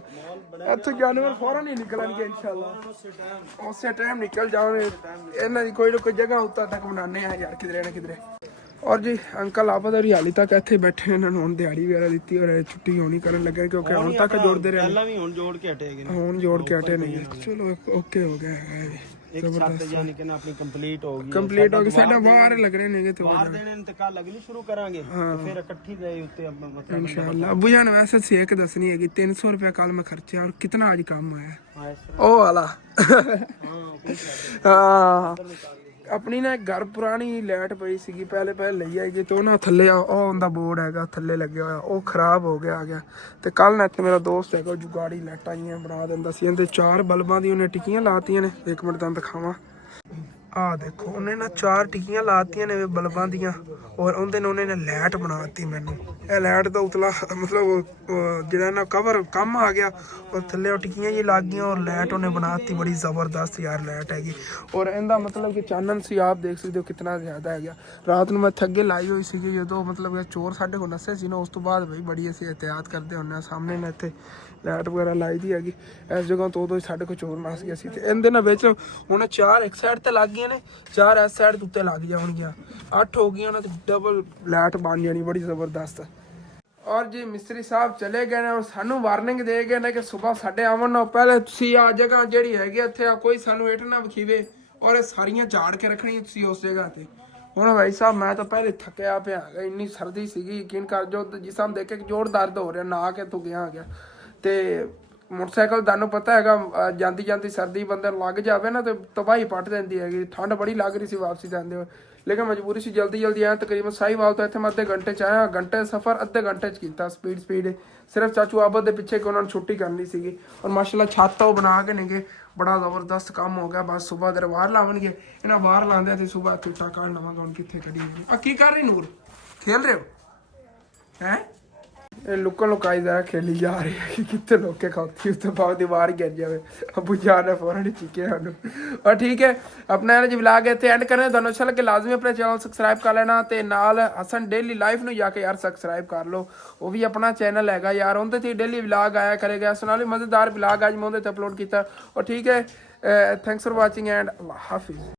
ਇੱਥੇ ਜਾਨਵਰ ਫੌਰਨ ਹੀ ਨਿਕਲਣਗੇ ਇਨਸ਼ਾਅੱਲਾ, ਉਸੇ ਟਾਈਮ ਨਿਕਲ ਜਾਣਗੇ। ਇਹਨਾਂ ਦੀ ਕੋਈ ਨਾ ਕੋਈ ਜਗ੍ਹਾ ਉੱਤਾ ਤੱਕ ਬਣਾਉਂਦੇ ਆ ਯਾਰ ਕਿਧਰੇ ਨਾ ਕਿਧਰੇ। ਔਰ ਜੀ ਅੰਕਲ ਆਪ ਦਾ ਹਾਲੀ ਤੱਕ ਇੱਥੇ ਬੈਠੇ, ਇਹਨਾਂ ਨੂੰ ਹੁਣ ਦਿਹਾੜੀ ਵਗੈਰਾ ਦਿੱਤੀ ਔਰ ਛੁੱਟੀ ਹੋਣੀ ਕਰਨ ਲੱਗੇ ਕਿਉਂਕਿ ਹੁਣ ਤੱਕ ਜੋੜਦੇ ਰਹੇ, ਪਹਿਲਾਂ ਵੀ ਹੁਣ ਜੋੜ ਕੇ ਹਟੇ ਹੈਗੇ ਨੇ, ਹੁਣ ਜੋੜ ਕੇ ਹਟੇ ਨਹੀਂ। ਚਲੋ ਓਕੇ ਹੋ ਗਿਆ ਹੈ ਇੱਕ ਛੱਤ ਜਾਨੀ ਕਿ ਨਾ ਆਪਣੀ ਕੰਪਲੀਟ ਹੋ ਗਈ, ਕੰਪਲੀਟ ਹੋ ਗਈ। ਸਾਡਾ ਬਾਹਰ ਲੱਗਣੇ ਨੇਗੇ ਤੇ ਬਾਹਰ ਦੇਣੇ ਨੇ ਤੇ ਕੱਲ ਅਗਲੀ ਸ਼ੁਰੂ ਕਰਾਂਗੇ ਤੇ ਫਿਰ ਇਕੱਠੀ ਦੇ ਉੱਤੇ ਆਪਾਂ ਮਤਲਬ इंशाल्लाह। अबू जान वैसे सेक दसनी है कि 300 रुपया कल में खर्चा और कितना आज काम आया ਹਾਂ ਇਸ ਤਰ੍ਹਾਂ ओ वाला ਹਾਂ हाँ अपनी ना घर पुरानी लाइट पई सीगी पहले ਲਈ ਆਈ ਜੀ ਤੇ ਉਹਨਾਂ ਥੱਲੇ ਉਹ ਉਹਦਾ ਬੋਰਡ ਹੈਗਾ ਥੱਲੇ ਲੱਗਿਆ ਹੋਇਆ ਉਹ ਖਰਾਬ ਹੋ ਗਿਆ ਆ ਗਿਆ ਤੇ ਕੱਲ ਨਾ ਇੱਥੇ ਮੇਰਾ ਦੋਸਤ ਹੈਗਾ ਜੁਗਾੜੀ ਲਾਈਟਾਂ ਜੀਆਂ ਬਣਾ ਦਿੰਦਾ ਸੀ। ਇਹਦੇ 4 ਬਲਬਾਂ ਦੀ ਉਹਨੇ ਟਿੱਕੀਆਂ ਲਾਤੀਆਂ ਨੇ, 1 ਮਿੰਟ ਤੁਹਾਨੂੰ ਦਿਖਾਵਾਂ। ਆ ਦੇਖੋ ਉਹਨੇ ਨਾ 4 ਟਿੱਕੀਆਂ ਲਾਤੀਆਂ ਨੇ ਬਲਬਾਂ ਦੀਆਂ ਔਰ ਉਹਦੇ ਨੇ ਉਹਨੇ ਲਾਈਟ ਬਣਾਤੀ ਮੈਨੂੰ। ਇਹ ਲਾਈਟ ਦਾ ਉਤਲਾ ਮਤਲਬ ਜਿਹੜਾ ਨਾ ਕਵਰ ਕੰਮ ਆ ਗਿਆ ਔਰ ਥੱਲੇ ਉਹ ਟਿੱਕੀਆਂ ਜੀ ਲੱਗ ਗਈਆਂ ਔਰ ਲਾਈਟ ਉਹਨੇ ਬਣਾਤੀ ਬੜੀ ਜ਼ਬਰਦਸਤ ਯਾਰ ਲਾਈਟ ਹੈਗੀ। ਔਰ ਇਹਦਾ ਮਤਲਬ ਕਿ ਚਾਨਣ ਸੀ ਆਪ ਦੇਖ ਸਕਦੇ ਹੋ ਕਿੰਨਾ ਜ਼ਿਆਦਾ ਹੈਗਾ। ਰਾਤ ਨੂੰ ਮੈਂ ਥੱਗੇ ਲਾਈ ਹੋਈ ਸੀਗੀ ਜਦੋਂ ਮਤਲਬ ਕਿ ਚੋਰ ਸਾਡੇ ਕੋਲ ਨੱਸੇ ਸੀ ਨਾ, ਉਸ ਤੋਂ ਬਾਅਦ ਬਈ ਬੜੀ ਅਸੀਂ ਇਹਤਿਆਤ ਕਰਦੇ ਹੁੰਦੇ ਹਾਂ। ਸਾਹਮਣੇ ਨਾ ਇੱਥੇ ਲਾਈਟ ਵਗੈਰਾ ਲਾਈ ਦੀ ਹੈਗੀ ਇਸ ਜਗ੍ਹਾ ਤੋਂ, ਉਦੋਂ ਸਾਡੇ ਕੋਲ ਚੋਰ ਨੱਸ ਗਿਆ ਸੀ ਤੇ ਇਹਦੇ ਨਾਲ ਵਿੱਚ ਹੁਣ 4 ਇੱਕ ਸਾਈਡ ਤੇ ਲੱਗ ਗਈਆਂ ਨੇ, 4 ਇਸ ਸਾਈਡ ਉੱਤੇ ਲੱਗ ਜਾਣਗੀਆਂ, 8 ਹੋ ਗਈਆਂ ਉਹਨਾਂ ਤੇ ਡਬਲ ਲਾਈਟ ਬਣ ਜਾਣੀ ਬੜੀ ਜ਼ਬਰਦਸਤ। ਔਰ ਜੀ ਮਿਸਤਰੀ ਸਾਹਿਬ ਚਲੇ ਗਏ ਨੇ ਔਰ ਸਾਨੂੰ ਵਾਰਨਿੰਗ ਦੇ ਗਏ ਨੇ ਕਿ ਸਵੇਰ ਸਾਡੇ ਆਉਣ ਨਾਲ ਪਹਿਲੇ ਤੁਸੀਂ ਆ ਜਗ੍ਹਾ ਜਿਹੜੀ ਹੈਗੀ ਇੱਥੇ ਕੋਈ ਸਾਨੂੰ ਇੱਟ ਨਾ ਵਿਖੀਵੇ ਔਰ ਇਹ ਸਾਰੀਆਂ ਝਾੜ ਕੇ ਰੱਖਣੀ ਤੁਸੀਂ ਉਸ ਜਗ੍ਹਾ ਤੇ। ਹੁਣ ਭਾਈ ਸਾਹਿਬ ਮੈਂ ਤਾਂ ਪਹਿਲੇ ਥੱਕਿਆ ਪਿਆ ਹੈਗਾ, ਇੰਨੀ ਸਰਦੀ ਸੀਗੀ ਯਕੀਨ ਕਰ ਜੋ ਜਿਸ ਸਾਹਮ ਦੇਖ ਕੇ ਜ਼ੋਰ ਦਰਦ ਹੋ ਰਿਹਾ, ਨਾ ਕੇ ਤੂੰ ਗਿਆ ਤੇ ਮੋਟਰਸਾਈਕਲ ਤੁਹਾਨੂੰ ਪਤਾ ਹੈਗਾ ਜਾਂਦੀ ਜਾਂਦੀ ਸਰਦੀ ਬੰਦੇ ਨੂੰ ਲੱਗ ਜਾਵੇ ਨਾ ਤੇ ਤਬਾਹੀ ਪੱਟ ਦਿੰਦੀ ਹੈਗੀ। ਠੰਡ ਬੜੀ ਲੱਗ ਰਹੀ ਸੀ ਵਾਪਸੀ ਜਾਂਦੇ ਹੋਏ, ਲੇਕਿਨ ਮਜਬੂਰੀ ਸੀ ਜਲਦੀ ਆਇਆ। ਤਕਰੀਬਨ ਸਾਹੀਵਾਲ ਤੋਂ ਇੱਥੇ ਮੈਂ ਅੱਧੇ ਘੰਟੇ 'ਚ ਆਇਆ, ਘੰਟੇ ਸਫ਼ਰ ਅੱਧੇ ਘੰਟੇ 'ਚ ਕੀਤਾ ਸਪੀਡ ਸਿਰਫ ਚਾਚੂ ਆਬਦ ਦੇ ਪਿੱਛੇ ਕਿ ਉਹਨਾਂ ਨੂੰ ਛੁੱਟੀ ਕਰਨੀ ਸੀਗੀ। ਔਰ ਮਾਸ਼ਾਅੱਲਾ ਛੱਤ ਉਹ ਬਣਾ ਕੇ ਨੇਗੇ, ਬੜਾ ਜ਼ਬਰਦਸਤ ਕੰਮ ਹੋ ਗਿਆ। ਬਸ ਸਵੇਰ ਦੇ ਵਾਰ ਲਾਵਣਗੇ, ਇਹਨਾਂ ਵਾਰ ਲਾਉਂਦੇ ਤੇ ਸਵੇਰ ਟੁੱਟਾ ਕੱਢ ਲਵਾਂਗਾ। ਹੁਣ ਕਿੱਥੇ ਕੱਢੀ ਆ ਕੀ ਕਰ ਰਹੀ ਨੂਰ, ਖੇਲ ਰਹੇ ਹੋ ਹੈ? ਇਹ ਲੁਕਣ ਲੁਕਾਈ ਦਾ ਖੇਲੀ ਜਾ ਰਹੀ ਹੈ, ਕਿੱਥੇ ਲੋਕੇ ਖਾਤੀ ਉਸ ਤੋਂ ਬਾਅਦ ਦੀਵਾਰ ਗਿਰ ਜਾਵੇ। ਅਬੂ ਜਾਨ ਫੌਰਨ ਚੀਕੇ ਸਾਨੂੰ। ਔਰ ਠੀਕ ਹੈ ਆਪਣਾ ਜੀ ਵਲੌਗ ਇੱਥੇ ਐਂਡ ਕਰਨੇ। ਤੁਹਾਨੂੰ ਅੱਛਾ ਲੱਗੇ ਲਾਜ਼ਮੀ ਆਪਣੇ ਚੈਨਲ ਸਬਸਕ੍ਰਾਈਬ ਕਰ ਲੈਣਾ ਤੇ ਨਾਲ ਹਸਨ ਡੇਲੀ ਲਾਈਫ ਨੂੰ ਜਾ ਕੇ ਯਾਰ ਸਬਸਕ੍ਰਾਈਬ ਕਰ ਲਓ, ਉਹ ਵੀ ਆਪਣਾ ਚੈਨਲ ਹੈਗਾ ਯਾਰ, ਉਹਦੇ ਤੇ ਡੇਲੀ ਵਲੌਗ ਆਇਆ ਕਰੇਗਾ। ਇਸ ਨਾਲ ਵੀ ਮਜ਼ੇਦਾਰ ਵਲੌਗ ਅੱਜ ਮੈਂ ਉਹਦੇ ਤੇ ਅਪਲੋਡ ਕੀਤਾ। ਔਰ ਠੀਕ ਹੈ thanks for watching and Allah Hafiz.